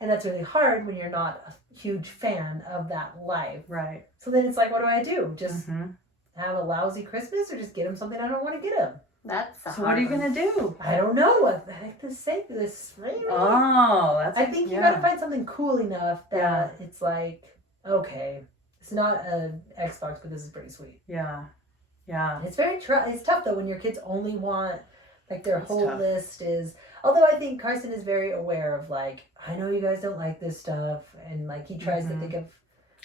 And that's really hard when you're not a huge fan of that life. Right. So then it's like, what do I do? Just Mhm. have a lousy Christmas, or just get him something I don't want to get him? That's a So what are you hard gonna do? I don't know. I have to say this. Oh, that's. I think you yeah. gotta find something cool enough that Yeah. it's like, okay, it's not an Xbox, but this is pretty sweet. Yeah. Yeah. It's it's tough though when your kids only want, like, their It's whole tough. list is. Although I think Carson is very aware of, like, I know you guys don't like this stuff, and like he tries to Mhm. think of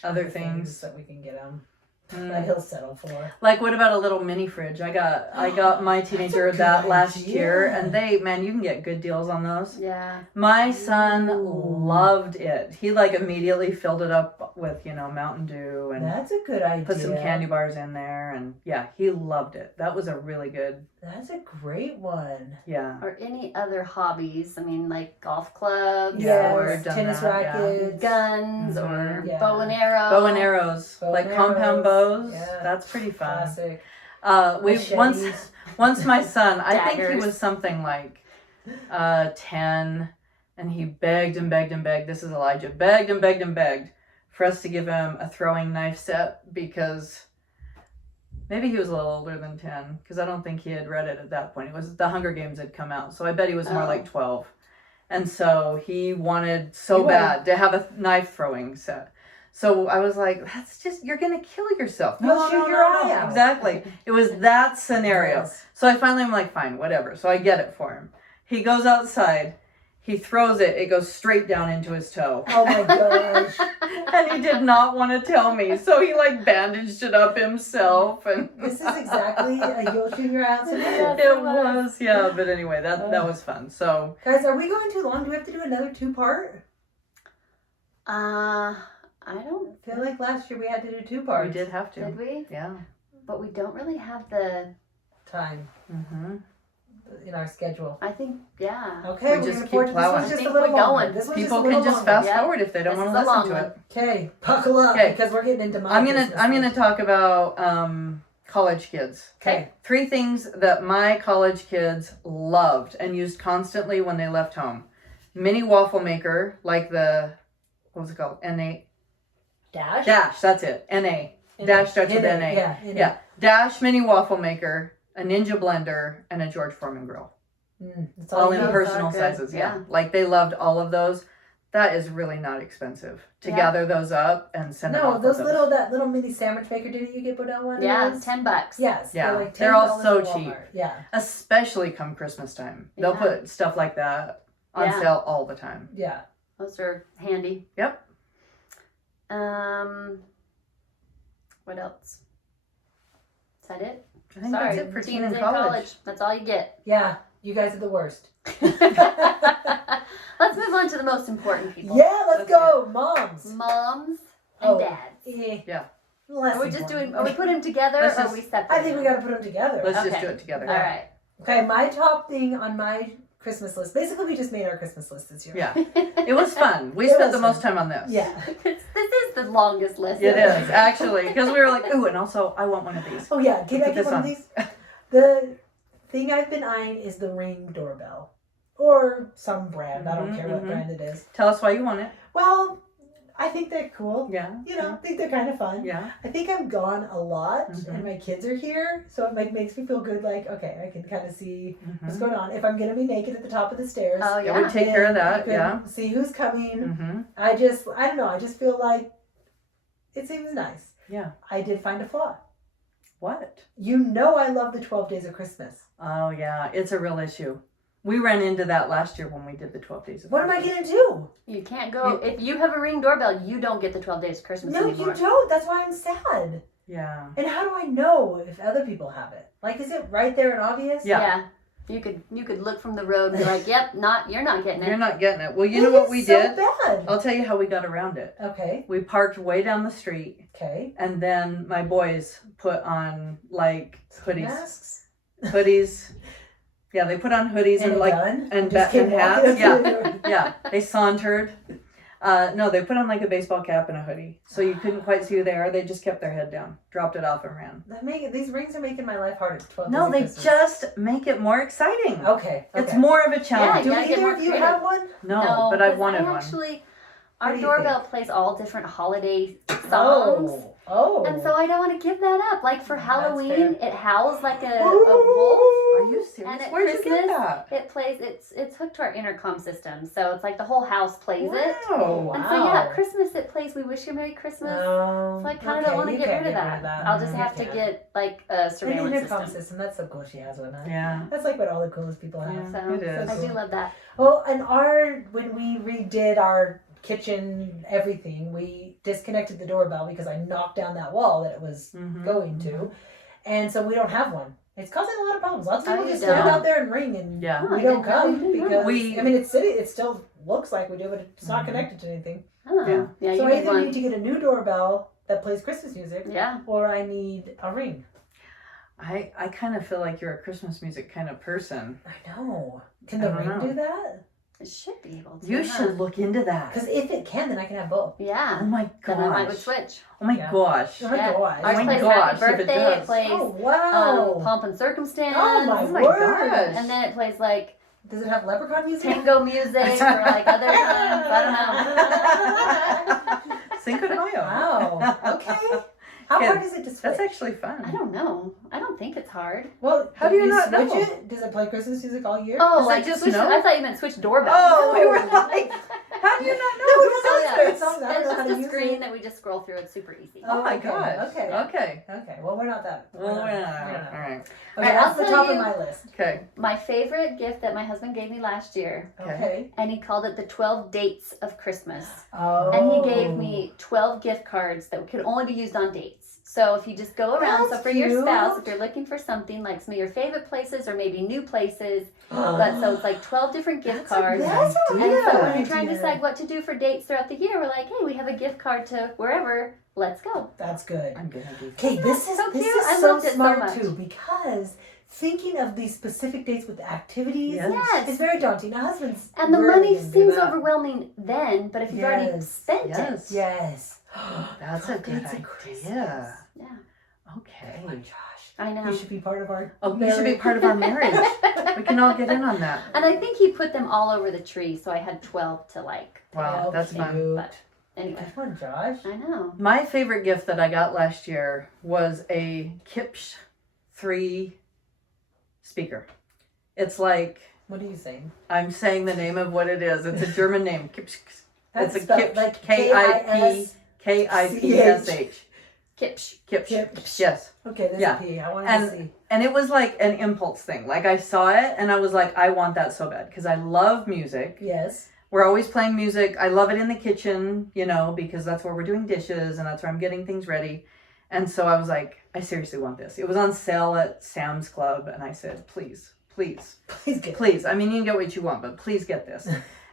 Other things. that we can get him Mm. that he'll settle for. Like, what about a little mini fridge? I got my teenager good that last idea. year, and you can get good deals on those. Yeah. My son Ooh. loved it. He like immediately filled it up with Mountain Dew and That's a good idea. put some candy bars in there, and yeah, he loved it. That was a really good. That's a great one. Yeah. Or any other hobbies. I mean, like golf clubs, Yeah, or we've done tennis that, yeah. rackets. guns, or Mhm. Yeah. bow and arrow. Bow and arrows, Bow like and compound arrows. bows. Yeah. That's pretty fun. Classic. Machetes. once my son, I think he Daggers. was something like 10, and he begged and begged and begged. This is Elijah. Begged and begged and begged for us to give him a throwing knife set because maybe he was a little older than 10 because I don't think he had read it at that point. It was the Hunger Games had come out, so I bet he was more Oh. like 12. And so he wanted so He wanted- bad to have a knife throwing set. So I was like, that's just, you're going to kill yourself. You'll shoot your eye out. Exactly. It was that scenario. Yes. So I finally am like, fine, whatever. So I get it for him. He goes outside. He throws it. It goes straight down into his toe. Oh my gosh. And he did not want to tell me. So he like bandaged it up himself. And This is exactly a you'll shoot your eye out scenario. it was, yeah. But anyway, that was fun. So Guys, are we going too long? Do we have to do another 2-part? I don't. I feel like last year we had to do 2 parts. we did have to. Did we? Yeah. But we don't really have the. Time Mm-hmm. in our schedule. I think, yeah. Okay, We we're just gonna keep forward. This plowing. one's I just a think little we're longer. going. This one's People just a can little just longer. fast Yep. forward if they don't This want is to a listen long to one. it. Okay, buckle up Okay. because we're getting into my. I'm Christmas gonna list. talk about college kids. Okay. 3 things that my college kids loved and used constantly when they left home. Mini waffle maker, like the what was it called? NA Dash. Dash. That's it. NA Dash starts with NA. Yeah. Yeah. Dash mini waffle maker, a Ninja blender, and a George Foreman grill. That's All you in need. personal are good. sizes. Yeah. Yeah. Like they loved all of those. That is really not expensive to Yeah. gather those up and send them No, off those with that little mini sandwich maker. Didn't you get put on one? Yeah, of those? $10. Yes. Yeah, They're, like they're all $10 so at cheap. Walmart. Yeah. Especially come Christmas time. They'll Yeah. put stuff like that on Yeah. sale all the time. Yeah. Those are handy. Yep. What else? Is that it? I think Sorry, that's it for teen teens and in college. That's all you get. Yeah. You guys are the worst. Let's move on to the most important people. Yeah. Let's go, moms. Moms and Oh. dads. Yeah. Less Are we just important. doing? Are we putting them together Let's or are just- we separate? I think we got to put them together. Let's just Okay. do it together. All right. Okay, my top thing on my Christmas list. Basically, we just made our Christmas list this year. Yeah. It was fun. We It spent was the most fun. time on this. Yeah. this is the longest list. It is, actually. Because we were like, ooh, and also, I want one of these. Oh yeah. Can I Put get this one of on. these? The thing I've been eyeing is the Ring doorbell, or some brand. I don't Mhm, care what mhm. brand it is. Tell us why you want it. Well, I think they're cool. Yeah. You know, I think they're kind of fun. Yeah. I think I'm gone a lot, Mhm. and my kids are here, so it like makes me feel good. Like, okay, I can kind of see what's Mhm. going on. If I'm gonna be naked at the top of the stairs, Oh Yeah, yeah. we take care of then I that. can Yeah. See who's coming. Mm-hmm. I don't know. I just feel like it seems nice. Yeah. I did find a flaw. What? You know, I love the 12 Days of Christmas. Oh, yeah. It's a real issue. We ran into that last year when we did the 12 Days of What am I Christmas. gonna do? You can't go if you have a Ring doorbell. You don't get the 12 days of Christmas No, anymore. you don't. That's why I'm sad. Yeah. And how do I know if other people have it? Like, is it right there and obvious? Yeah. You could look from the road and be like, "Yep, you're not getting it." You're not getting it. Well, you It know what is we so did? Bad. I'll tell you how we got around it. Okay. We parked way down the street, Okay. and then my boys put on like hoodies. Masks. Hoodies. Yeah, they put on hoodies and a like gun? and Just bat- and came hats, walking up yeah. to the door. yeah, they sauntered. No, they put on like a baseball cap and a hoodie, so you couldn't quite see who they are. They just kept their head down, dropped it off, and ran. These rings are making my life harder. 12 No, Days they of Christmas. just make it more exciting. Okay. It's okay. more of a Yeah, challenge. Do you gotta get either more of you creative. have one? No, but I 'cause wanted one. Actually, What our do you doorbell plays all different holiday songs. Oh. And so I don't want to give that up. Like for That's Halloween, fair. it howls like a wolf. Are you serious? And at Where'd you get Christmas, that? It plays. It's hooked to our intercom system, so it's like the whole house plays it. Wow. And so yeah, at Wow. Christmas it plays "We Wish You a Merry Christmas." Oh, So I kind of don't want to you get can't rid of that. I'll just You have to can't. get like a An surveillance intercom system. system. That's so cool. She has one. Huh? Yeah. That's like what all the coolest people have. Yeah. So It is. I do love that. Well, and when we redid our kitchen everything, we disconnected the doorbell because I knocked down that wall that it was Mhm. going to, and so we don't have one. It's causing a lot of problems. Lots of Oh, people you just stand don't? out there and ring, and Yeah. Oh, we I don't didn't know come you didn't know. because We- I mean it's city. It still looks like we do, but it's not Mhm. connected to anything. Oh, Yeah. yeah, so you I need either one. need to get a new doorbell that plays Christmas music, Yeah. or I need a ring. I kind of feel like you're a Christmas music kind of person. I know. Can the I don't ring know. do that? It should be able to. You should look into that. Because if it can, then I can have both. Yeah. Oh my Then I might would gosh. switch. Oh my Yeah. gosh. Oh my Yeah. gosh. Ours my plays gosh, Happy if it Birthday. does. It plays Oh, wow. Pomp and Circumstance. Oh, my Oh my word. gosh. And then it plays like Does it have leprechaun music? tango music for like other times. I don't know. Cinco de Mayo. Wow. Okay. How Kids, hard is it to switch? That's actually fun. I don't know. I don't think it's hard. Well, How do you not switch know? it? Does it play Christmas music all year? Oh, Does it like just switch. know? I thought you meant switch doorbell. Oh, we were No. like, how do you not know? No, Who it does does this? it. Songs, I don't It's know how just to a use screen it. that we just scroll through. It's super easy. Oh my Okay, gosh. okay. Okay. Okay, well, we're not that. Well, we're we're not- not. we're not. All right. Okay, Alright, that's I'll the tell top you- of my list. Okay. My favorite gift that my husband gave me last year, Okay. and he called it the 12 dates of Christmas. Oh. And he gave me 12 gift cards that could only be used on dates. So if you just go around, That's so for your cute. spouse, if you're looking for something like some of your favorite places or maybe new places, but so it's like 12 different gift cards. That's a And really so good when you're trying to idea. decide what to do for dates throughout the year, we're like, hey, we have a gift card to wherever. Let's go. That's good. I'm gonna do Okay, this is So this cute. is I so loved it so smart much. too, because thinking of these specific dates with activities Yes. Yes. is very daunting. Now, husbands And the rarely money can do seems that. overwhelming then, but if you've already Yes. spent Yes. Yes. That's a 12 good dates at idea. Christmas. it. Yeah. Okay. Oh my gosh. I know. You should be part of our. Oh, you should be part of our marriage. We can all get in on that. And I think he put them all over the tree, so I had 12 to like. Wow, that's fun. Cute. But anyway, Good one, Josh. I know. My favorite gift that I got last year was a Kipsch 3 speaker. It's like, What are you saying? I'm saying the name of what it is. It's a German name. Kipsch. That's It's a spelled Kipsch. like K-I-P. K-I-P-S-H. Kipsch. Kipsch. Kipsch. Yes. Okay, there's Yeah. a P. I wanted And- to see. And it was like an impulse thing. Like I saw it and I was like, I want that so bad because I love music. Yes. We're always playing music. I love it in the kitchen, you know, because that's where we're doing dishes and that's where I'm getting things ready. And so I was like, I seriously want this. It was on sale at Sam's Club and I said, please, please, Please get. please. I mean, you can get what you want, but please get this.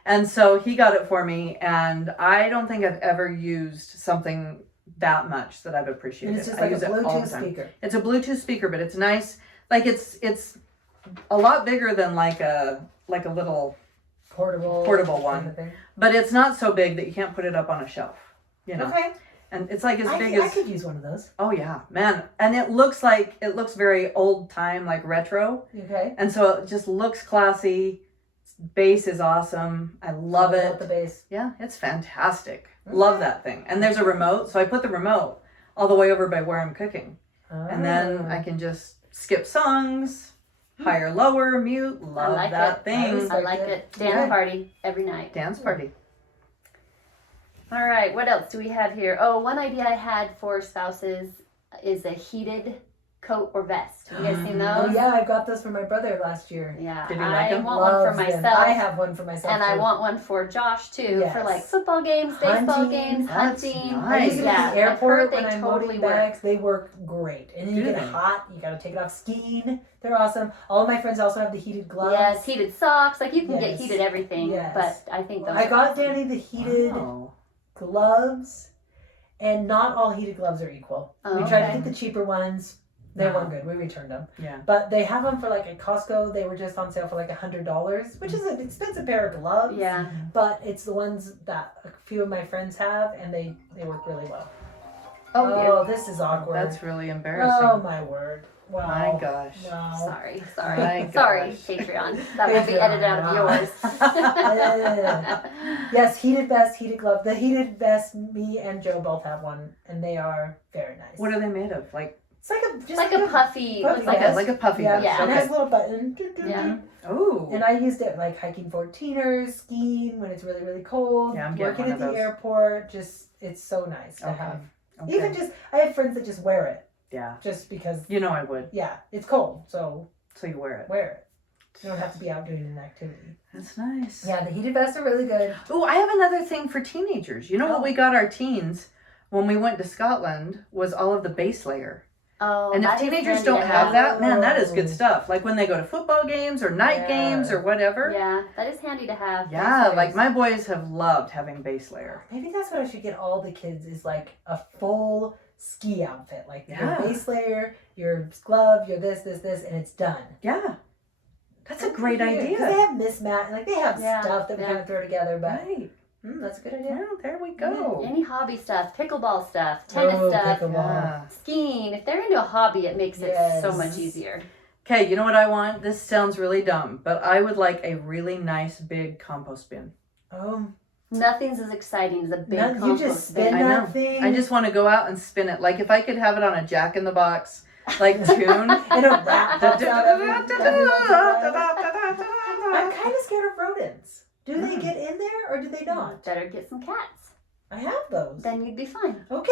And so he got it for me and I don't think I've ever used something that much that I've appreciated. And it's just I like a use it all the Bluetooth time. speaker. It's a Bluetooth speaker, but it's nice. Like it's a lot bigger than like a little, Portable Portable kind one. of thing. but it's not so big that you can't put it up on a shelf. You know, Okay. and it's like as I, big I as. could use one of those. Oh yeah, man, and it looks very old time, like retro, Okay. and so it just looks classy. Bass is awesome. I love All it. about the bass. Yeah, it's fantastic. Love Okay. that thing. And there's a remote, so I put the remote all the way over by where I'm cooking. And then I can just skip songs, higher, lower, mute. Love like that it. thing. I like it. Dance Yeah. party every night. Dance party. All right, what else do we have here? Oh, one idea I had for spouses is a heated coat or vest. Have you guys seen Oh those? yeah, I got those for my brother last year. Yeah, Did you like I 'em? want one for Loves them. myself. I have one for myself. And I too. want one for Josh too, Yes. for like football games, baseball Hunting. games, That's hunting. nice. I use them Yeah, at the I've airport heard when they I'm totally loading work. bags. They work great. And then you Do get they? hot. You got to take it off skiing. They're awesome. All of my friends also have the heated gloves. Yes, heated socks. Like you can get Yes. heated everything. Yes. But I think those I are got awesome. Danny the heated Wow. gloves, and not all heated gloves are equal. Oh, We tried to okay. get the cheaper ones. They No. weren't good. We returned them. Yeah. But they have them for like at Costco. They were just on sale for like $100, which is an expensive pair of gloves. Yeah. But it's the ones that a few of my friends have, and they work really well. Oh, dear. Oh, this is awkward. That's really embarrassing. Oh my word! Wow. My gosh. Wow. Sorry, My sorry, sorry, gosh. Patreon. That will be edited out of Patreon, yours. Yes, heated vest, heated glove. The heated vest, me and Joe both have one, and they are very nice. What are they made of? Like It's like a just Like a puffy. puffy Looks like vest. like a puffy yeah, vest. Yeah. and it has Okay. a little button. Yeah. Oh. And I used it like hiking 14ers, skiing when it's really, really cold. Yeah, I'm getting working one at of the those. airport. Just it's so nice to Okay. have. Okay. Even just I have friends that just wear it Yeah. just because You know I would. yeah, it's cold, so So you wear it. wear it. You don't have to be out doing an activity. That's nice. Yeah, the heated vests are really good. Oh, I have another thing for teenagers. You know Oh. what we got our teens when we went to Scotland was all of the base layer. Oh, And if that is teenagers handy don't to have that, man, that is Oh. good stuff. Like when they go to football games or night Yeah. games or whatever. Yeah, that is handy to have. Yeah, layers. like my boys have loved having base layer. Maybe that's what I should get all the kids is like a full ski outfit. Like Yeah. your base layer, your glove, your this, and it's done. Yeah. That's a great Because they idea. have mismatch, like they have Yeah, stuff that we yeah. kind of throw together, but Right. that's a good idea. Yeah, there we go. Any hobby stuff, pickleball stuff, tennis Oh, stuff, pickleball. Yeah. skiing. If they're into a hobby, it makes it so Yes. much easier. Okay, you know what I want? This sounds really dumb, but I would like a really nice big compost bin. Oh, Nothing's as exciting as a big you compost just spin bin. I know. that thing. I just want to go out and spin it. Like if I could have it on a Jack in the Box like tune. and a rat pops out every once in a while. I'm kind of scared of rodents. Do they get in there or do they not? Better get some cats. I have those. Then you'd be fine. Okay,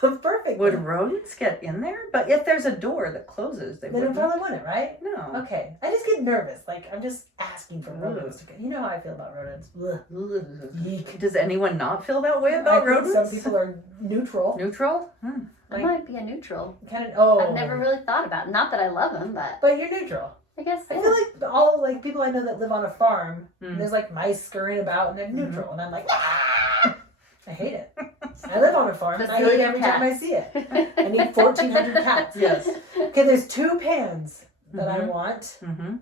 perfect. Would then. rodents get in there? But if there's a door that closes, they They don't wouldn't. probably want it, right? No. Okay, I just get nervous. Like I'm just asking for rodents. To go. You know how I feel about rodents. Ugh. Yeek. Does anyone not feel that way I about think rodents? some people are neutral. Neutral? I Like- might be a neutral. Kind of. Oh. I've never really thought about it. Not that I love them, but But you're neutral. I guess I yeah. feel like all like people I know that live on a farm, Mm. and there's like mice scurrying about, and they're neutral, and I'm like, ah! I hate it. I live on a farm, and I hate Brazilian every cat. time I see it. I need 1,400 cats. Yes. Okay, there's 2 pans that I Mhm. want. Mm-hmm.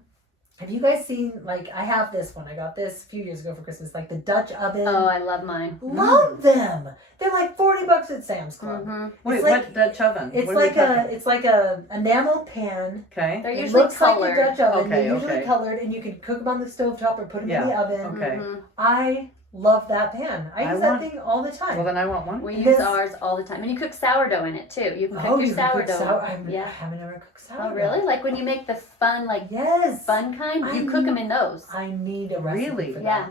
Have you guys seen, like, I have this one. I got this a few years ago for Christmas, like the Dutch oven. Oh, I love mine. Love them. They're like $40 at Sam's Club. Mm-hmm. Wait, It's like- what Dutch oven? It's What are we like talking- it's like a enamel pan. Okay. They're It usually looks colored. like a Dutch oven. Okay, They're usually okay. colored, and you can cook them on the stovetop or put them in the Yeah, oven. okay. Mhm. I love that pan. I I use that want- thing all the time. Well, then I want one. We And use this- ours all the time, and you cook sourdough in it too. You can cook your you can sourdough. cook sour. I Yeah. haven't ever cooked sourdough. Oh, really? Like when you make the fun, like Yes. fun kind, you I cook them in those. I need a recipe Really? for that. Yeah.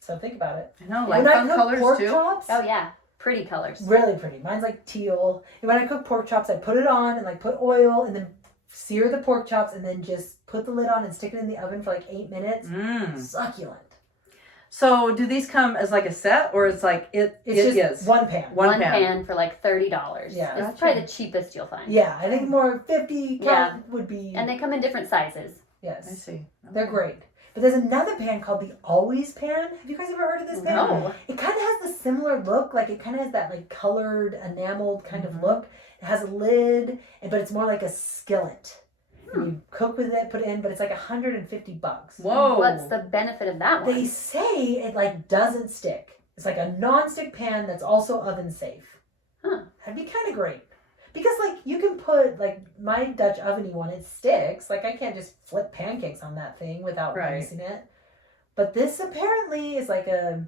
So think about it. I know, like when fun I cook colors pork too. chops, Oh yeah, pretty colors. really pretty. Mine's like teal. And when I cook pork chops, I put it on and like put oil and then sear the pork chops and then just put the lid on and stick it in the oven for like 8 minutes. Mm. Succulent. So, do these come as like a set, or it's like It's it just is one pan. one pan? pan for like $30. Yeah. It's Gotcha. probably the cheapest you'll find. Yeah, I think more 50 count Yeah. would be. And they come in different sizes. yes, I see. they're Okay. great. But there's another pan called the Always pan. Have you guys ever heard of this pan? No. It kind of has the similar look, like it kind of has that like colored, enameled kind Mhm. of look. It has a lid, but it's more like a skillet. And you cook with it, put it in, but it's like $150. Whoa. What's the benefit of that one? They say it like doesn't stick. It's like a non-stick pan that's also oven safe. Huh. That'd be kind of great. Because like you can put like my Dutch oveny one, it sticks. Like I can't just flip pancakes on that thing without Right. greasing it. But this apparently is like a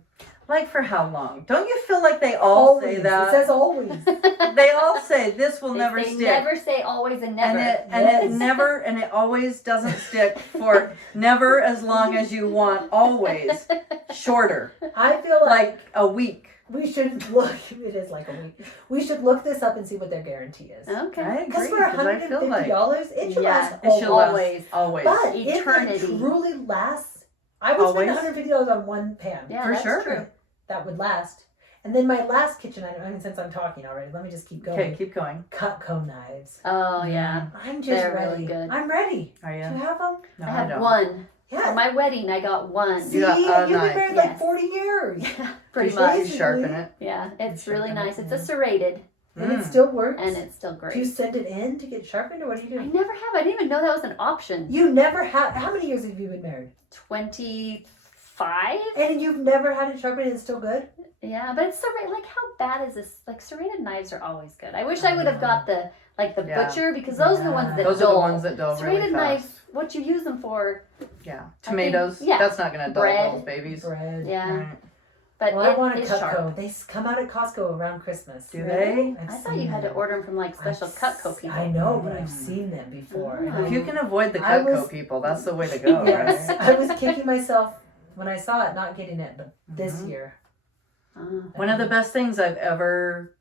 Like for how long? Don't you feel like they all say It that? says always. They all say this will They never say stick. never say always and never. And it never and it always doesn't stick for never as long as you want, always shorter. I feel like Like a week. we should look. It is like a week. We should look this up and see what their guarantee is. Okay. I agree. Because for I feel like $150, it should Yeah, last it should last always. always. But Eternity. if it truly lasts, I would Always? spend $150 on one pan. Yeah, For that's sure. true. That would last. And then my last kitchen item, and since I'm talking already, let me just keep going. Okay, keep going. Cutco knives. Oh yeah. I'm just They're ready. really good. I'm ready. Are Do you? you have them? No, I have don't. one. For Yeah. my wedding, I got one. See, You got a you've been knife. married like Yes. 40 years. Pretty You much. sharpen it. Yeah, it's You really sharpen it, nice. It's yeah. a serrated, And it Mm. still works. and it's still Do you great. send it in to get sharpened, or what do you I do? never have. I didn't even know that was an option. You never have. How many years have you been married? 25. And you've never had it sharpened, and it's still good. Yeah, but it's serrated. Like, how bad is this? Like, serrated knives are always good. I wish I would have got the Yeah. butcher, because those are the ones that Those dull. are the ones that dull really Serrated fast. knives, what you use them for? Yeah. I think- Tomatoes. yeah. That's not gonna dull Bread. those babies. Bread. Yeah, Right. but Well, I it want a is Cutco. sharp. They come out at Costco around Christmas. Do they? I've I thought seen you had to them. order them from like special I've Cutco people. I know, but I've Mm. seen them before. Oh. and If you can avoid the I Cutco was- people, that's the way to go, Yes, right? I was kicking myself when I saw it, not getting it, but this Mhm. year. Ah. One of the best things I've ever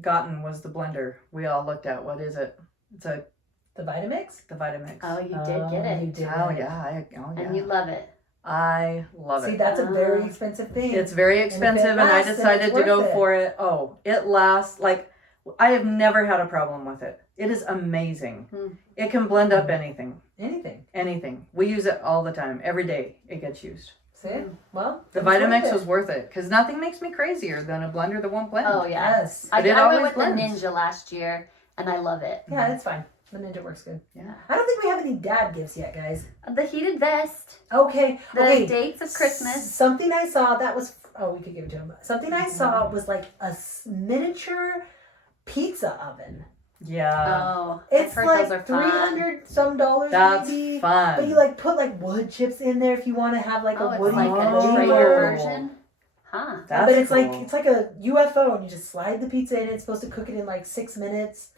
gotten was the blender we all looked at. What is it? It's The Vitamix? the Vitamix. Oh, you did get it. You did. Oh yeah, oh yeah. And you love it. I love See, it. that's a very Ah. expensive thing. It's very expensive, and I lasts, then decided it's to go worth it. for it. Oh, it lasts. Like, I have never had a problem with it. It is amazing. Hmm. It can blend up anything. Anything. Anything. We use it all the time. Every day it gets used. See? Mm. Well, The it's worth Vitamix it. was worth it because nothing makes me crazier than a blender that won't blend. Oh, yeah. Yes. I But it went always with blends. the Ninja last year, and I love it. Yeah, it's fine. The Ninja works good. Yeah. I don't think we have any dad gifts yet, guys. The heated vest. Okay. The dates of Christmas. Something I saw that was, we could give it to him. Something I saw was like a miniature pizza oven. Yeah. Oh, It's I've heard like those are fun. $300 some That's maybe. fun. But you like put like wood chips in there if you want to have like Oh, a it's woody like a Oh. Traeger flavor. version. Huh. That's But it's cool. like a UFO and you just slide the pizza in. It's supposed to cook it in like 6 minutes.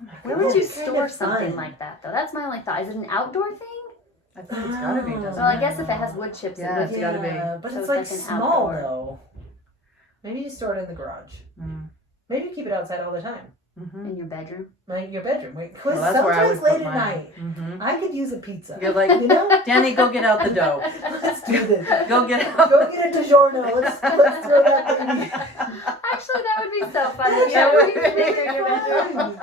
Oh my Where God. would you It's kind store of something fun. like that though? That's my only thought. Is it an outdoor thing? I think it's gotta be. Oh. Doesn't Well, I it? guess if it has wood chips, Yeah, it it's would gotta be. But So it's it's like like an small outdoor. though. Maybe you store it in the garage. Mm. Maybe you keep it outside all the time. Mm-hmm. in your bedroom. Like your bedroom. Wait, Well, that's where I would sometimes put late at mine. night, Mm-hmm. I could use a pizza. You're like, You know? Danny, go get out the dough. Let's do this. Go get out. Go get a DiGiorno. Let's throw that baby. Actually, that would be so fun. That Yeah, would we could be make it in your bedroom.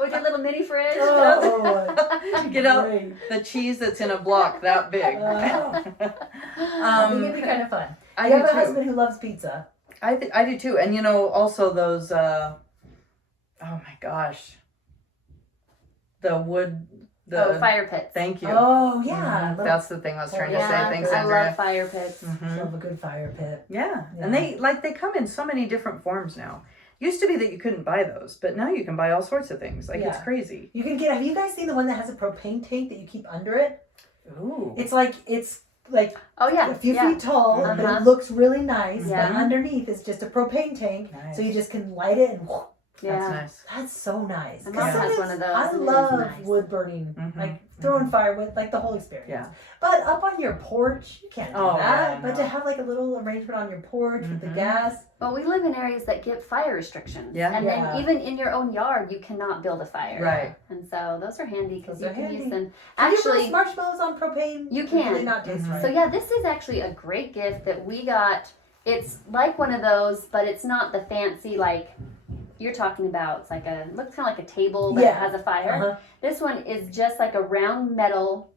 With your little mini fridge. Oh, Get out great. the cheese that's in a block that big. I think it'd be kind of fun. I You do have a too. husband who loves pizza. I do too. And you know, also those oh my gosh. The wood Fire pits. Thank you. Oh yeah, Mhm. That's the thing I was trying to say. Yeah, Thanks, I Andrea. love fire pits. Mhm. love a good fire pit. Yeah. Yeah. And they come in so many different forms now. Used to be that you couldn't buy those, but now you can buy all sorts of things. Like it's Yeah. crazy. You can get. Have you guys seen the one that has a propane tank that you keep under it? Ooh. It's like Oh yeah. a few yeah. feet tall, but Uh-huh. it looks really nice. Yeah. But underneath is just a propane tank, Nice. so you just can light it and. Yeah. That's nice. That's so nice. My 'Cause mom has sometimes one of those, I and it is love nice. wood burning, Mhm, like throwing firewood, like the whole experience. Yeah. But up on your porch, you can't do Oh, that. yeah, But no. to have like a little arrangement on your porch with the Mhm. gas. Well, we live in areas that get fire restrictions. Yeah. And Yeah. then even in your own yard, you cannot build a fire. Right. And so those are handy because Those you are can handy. use them. Can you Actually, roast marshmallows on propane? You Or do they can. not taste Mhm. right? so yeah, this is actually a great gift that we got. It's like one of those, but it's not the fancy like you're talking about. It's like looks kind of like a table that Yeah. has a fire. Uh-huh. This one is just like a round metal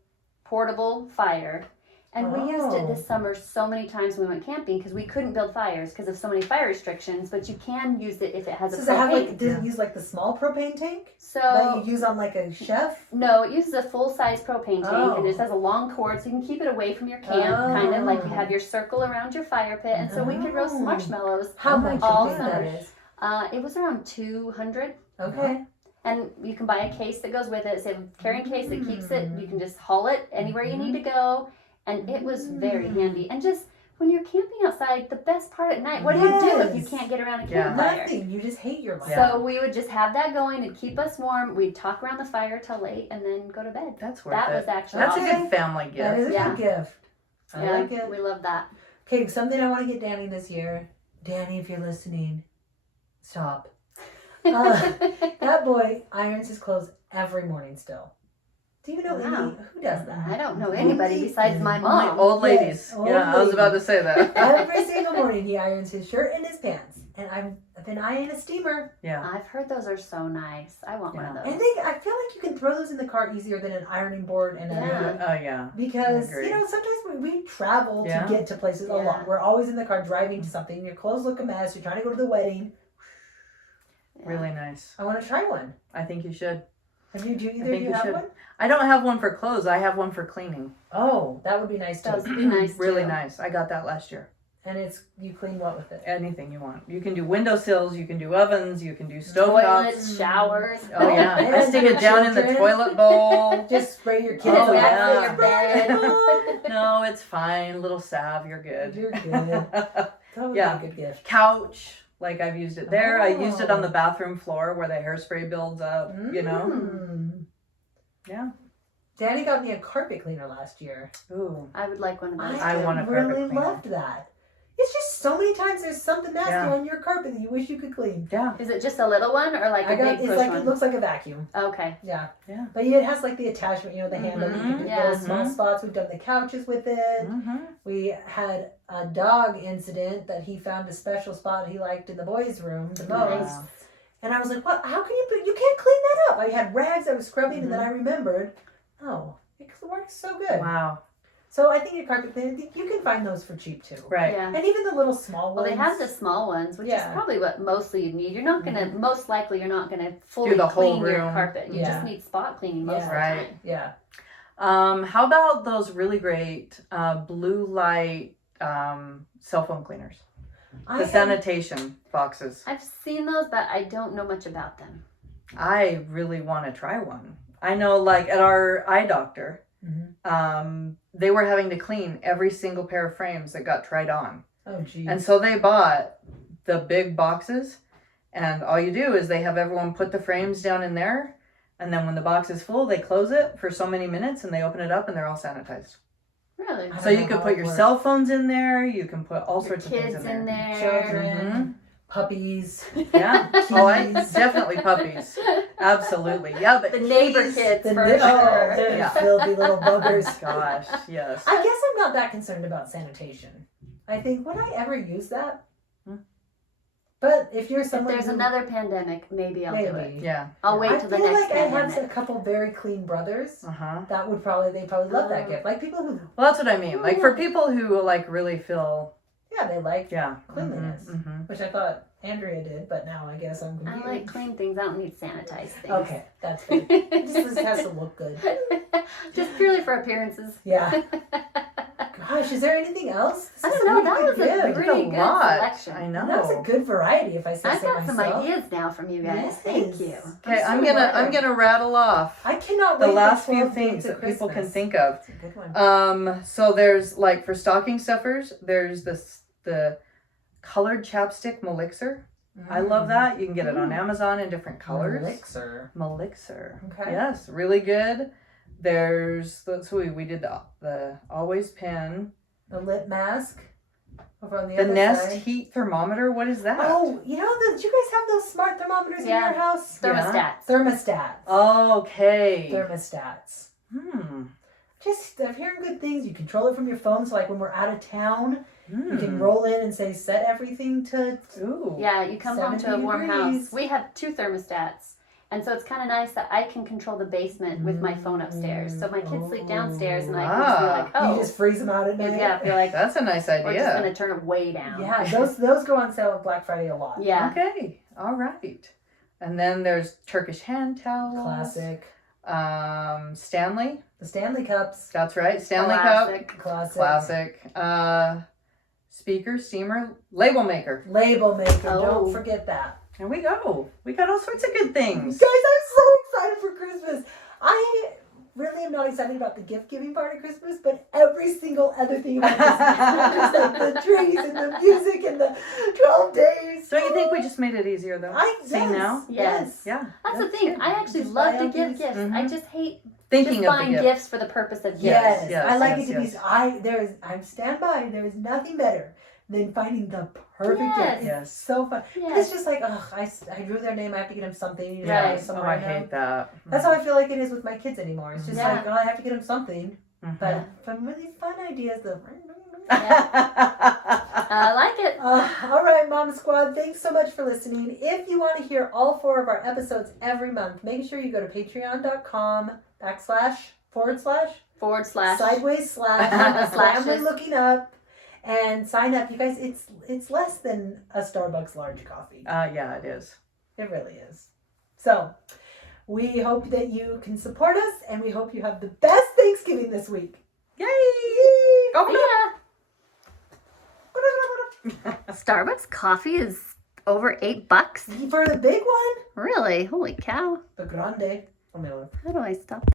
portable fire. And we used it Oh. this summer so many times when we went camping because we couldn't build fires because of so many fire restrictions, but you can use it if it has So a does it have propane. like does it use like the small propane tank that So you use on like a chef? no, it uses a full-size propane tank Oh. and it just has a long cord so you can keep it away from your camp, kind of like you have your circle around your fire pit, and so we could roast Oh. marshmallows. How Oh my much all do you think that summer. is? It was around 200. Okay. And you can buy a case that goes with it. It's a carrying case that keeps it. You can just haul it anywhere you need to go. And it was very handy. And just when you're camping outside, the best part at night, what do you do if you Yes. can't get around a Yeah. campfire? Nothing. You just hate your life. Yeah. So we would just have that going and keep us warm. We'd talk around the fire till late and then go to bed. That's worth That it. was actually That's awesome. a good family That gift. is a Yeah. good gift. I Yeah, like it. we love that. Okay, something I want to get Danny this year. Danny, if you're listening, stop. That boy irons his clothes every morning still. Do you know Wow. any who does that? I don't know anybody Only- besides my Only mom. old ladies. Yes, old yeah, I was about to ladies. say that. Every single morning he irons his shirt and his pants. And I've been eyeing a steamer. Yeah. I've heard those are so nice. I want one of And those. I feel like you can throw those in the car easier than an ironing board and Yeah. a Oh yeah. because I agree. you know sometimes we travel Yeah. to get to places a Yeah. lot. We're always in the car driving to something. Your clothes look a mess. You're trying to go to the wedding. Yeah. Really nice. I want to try one. I think you should. Have you? Do either think of you you have should. one? I don't have one for clothes. I have one for cleaning. Oh, that would be nice too. Those would be nice Really too. nice. I got that last year. And it's you clean what with it? Anything you want. You can do windowsills. You can do ovens. You can do Toilets, stovetops. showers. Oh yeah. I And stick it down in the children. toilet bowl. Just spray your kids. Oh, with yeah. Your bed. No, it's fine. Little salve. You're good. You're good. That would Yeah. be a good gift. Couch. Like I've used it there. I used it on Oh. the bathroom floor where the hairspray builds up. You know. Mm. Yeah. Danny got me a carpet cleaner last year. Ooh. I would like one of those. I too. want a carpet really cleaner. loved that. It's just so many times there's something nasty Yeah. on your carpet that you wish you could clean. Yeah. Is it just a little one or like a I got big it's push like one? it looks like a vacuum. Okay. Yeah. Yeah. But it has like the attachment, you know, the handle. You can do Yeah. little small spots. We've done the couches with it. Mm-hmm. We had a dog incident that he found a special spot he liked in the boys' room the most. Wow. And I was like, "What? How can you can't clean that up?" I had rags I was scrubbing, and then I remembered, oh, it works so good. Wow. So I think your carpet cleaner, you can find those for cheap too. Right. Yeah. And even the little small Well, ones. they have the small ones, which Yeah. is probably what mostly you need. You're not gonna, most likely, you're not gonna fully the whole clean your room. carpet. You Yeah. just need spot cleaning most of the Right. time. Yeah. How about those really great blue light cell phone cleaners? The sanitation boxes. I've seen those, but I don't know much about them. I really want to try one. I know, like at our eye doctor, they were having to clean every single pair of frames that got tried on. Oh, geez. And so they bought the big boxes, and all you do is they have everyone put the frames down in there, and then when the box is full, they close it for so many minutes, and they open it up, and they're all sanitized. Really? I So don't you know could how put it your works. cell phones in there. You can put all Your sorts of things kids in in there. there. Children, puppies. Yeah. Oh, I Keys. definitely puppies. Absolutely. Yeah, but The neighbor keys- kids The for ni- sure. they're Yeah. filthy little buggers. Gosh, yes. I guess I'm not that concerned about sanitation. I think, would I ever use that? Hmm. But if you're If someone there's who, another pandemic, maybe I'll do it. maybe. Yeah. I'll wait I till the feel next like I have pandemic. a couple very clean brothers. Uh-huh. That would they probably love that Oh. gift. Like people who, Well, that's what I mean. Like for people who like really feel, yeah, they like, yeah. Cleanliness. Mm-hmm. which I thought Andrea did, but now I guess I'm I confused. like clean things. I don't need sanitized things. Okay, that's fair. This has to look good. Just purely for appearances. Yeah. Gosh, is there anything else? This I is don't know. really That good was a gift. pretty a good lot. selection. I know. That was a good variety, if I say I've so got some myself. ideas now from you guys. Thank Yes. you. Okay, I'm I'm so gonna glad. rattle off I cannot the wait last for few 12 things days that of people can Christmas. think of. It's a good one. So there's like for stocking stuffers, there's the colored chapstick Melixir. I love that. You can get it on Amazon in different colors. Elixir. Melixir. Okay. Yes, really good. There's we did the Always Pen. The lip mask. Over on the The other Nest side. heat thermometer. What is that? Oh, you know, did you guys have those smart thermometers Yeah. in your house? Thermostats. Thermostats. Okay. Thermostats. Hmm. I'm hearing good things. You control it from your phone, so like when we're out of town, you can Hmm. roll in and say, set everything to... Ooh. Yeah, you come home to a 70 warm degrees. house. We have 2 thermostats. And so it's kind of nice that I can control the basement with my phone upstairs. So my kids sleep downstairs and I can just be like, oh. You just freeze them out at night? Yeah, be like, That's a nice we're just idea. going to turn it way down. Yeah, those go on sale at Black Friday a lot. Yeah. Okay. All right. And then there's Turkish hand towels. Classic. Stanley. The Stanley Cups. That's right. Stanley Cup. Classic. Classic. Classic. Speaker, steamer, label maker. Label maker. Oh. Don't forget that. There we go. We got all sorts of good things. Guys, I'm so excited for Christmas. I really am not excited about the gift giving part of Christmas, but every single other thing about Christmas. Just like the trees and the music and the 12 days. Don't you think we just made it easier though? See yes, now? Yes. Yeah. That's the thing. good. I actually Just love buy to all give these- gifts. Mhm. I just hate Thinking just of the buying gift. gifts for the purpose of gifts. Yes, Yes, I like yes, it to yes. be. I'm stand by. There is nothing better than finding the perfect Yes. gift. It's Yes. so fun. Yes. It's just like, ugh, I drew their name. I have to get them something. You know, Right. Oh, somewhere I I know. hate that. That's how I feel like it is with my kids anymore. It's just Yeah. like, oh, I have to get them something. Mhm. But some really fun ideas. I like it. All right, Mom Squad, thanks so much for listening. If you want to hear all 4 of our episodes every month, make sure you go to patreon.com// sideways slash Slashes. family looking up and sign up. You guys, it's less than a Starbucks large coffee. Yeah, it is. It really is. So we hope that you can support us, and we hope you have the best Thanksgiving this week. Yay! Yay! Yeah. Starbucks coffee is over $8. For the big one, Really? Holy cow. the grande. Oh, my Lord. How do I stop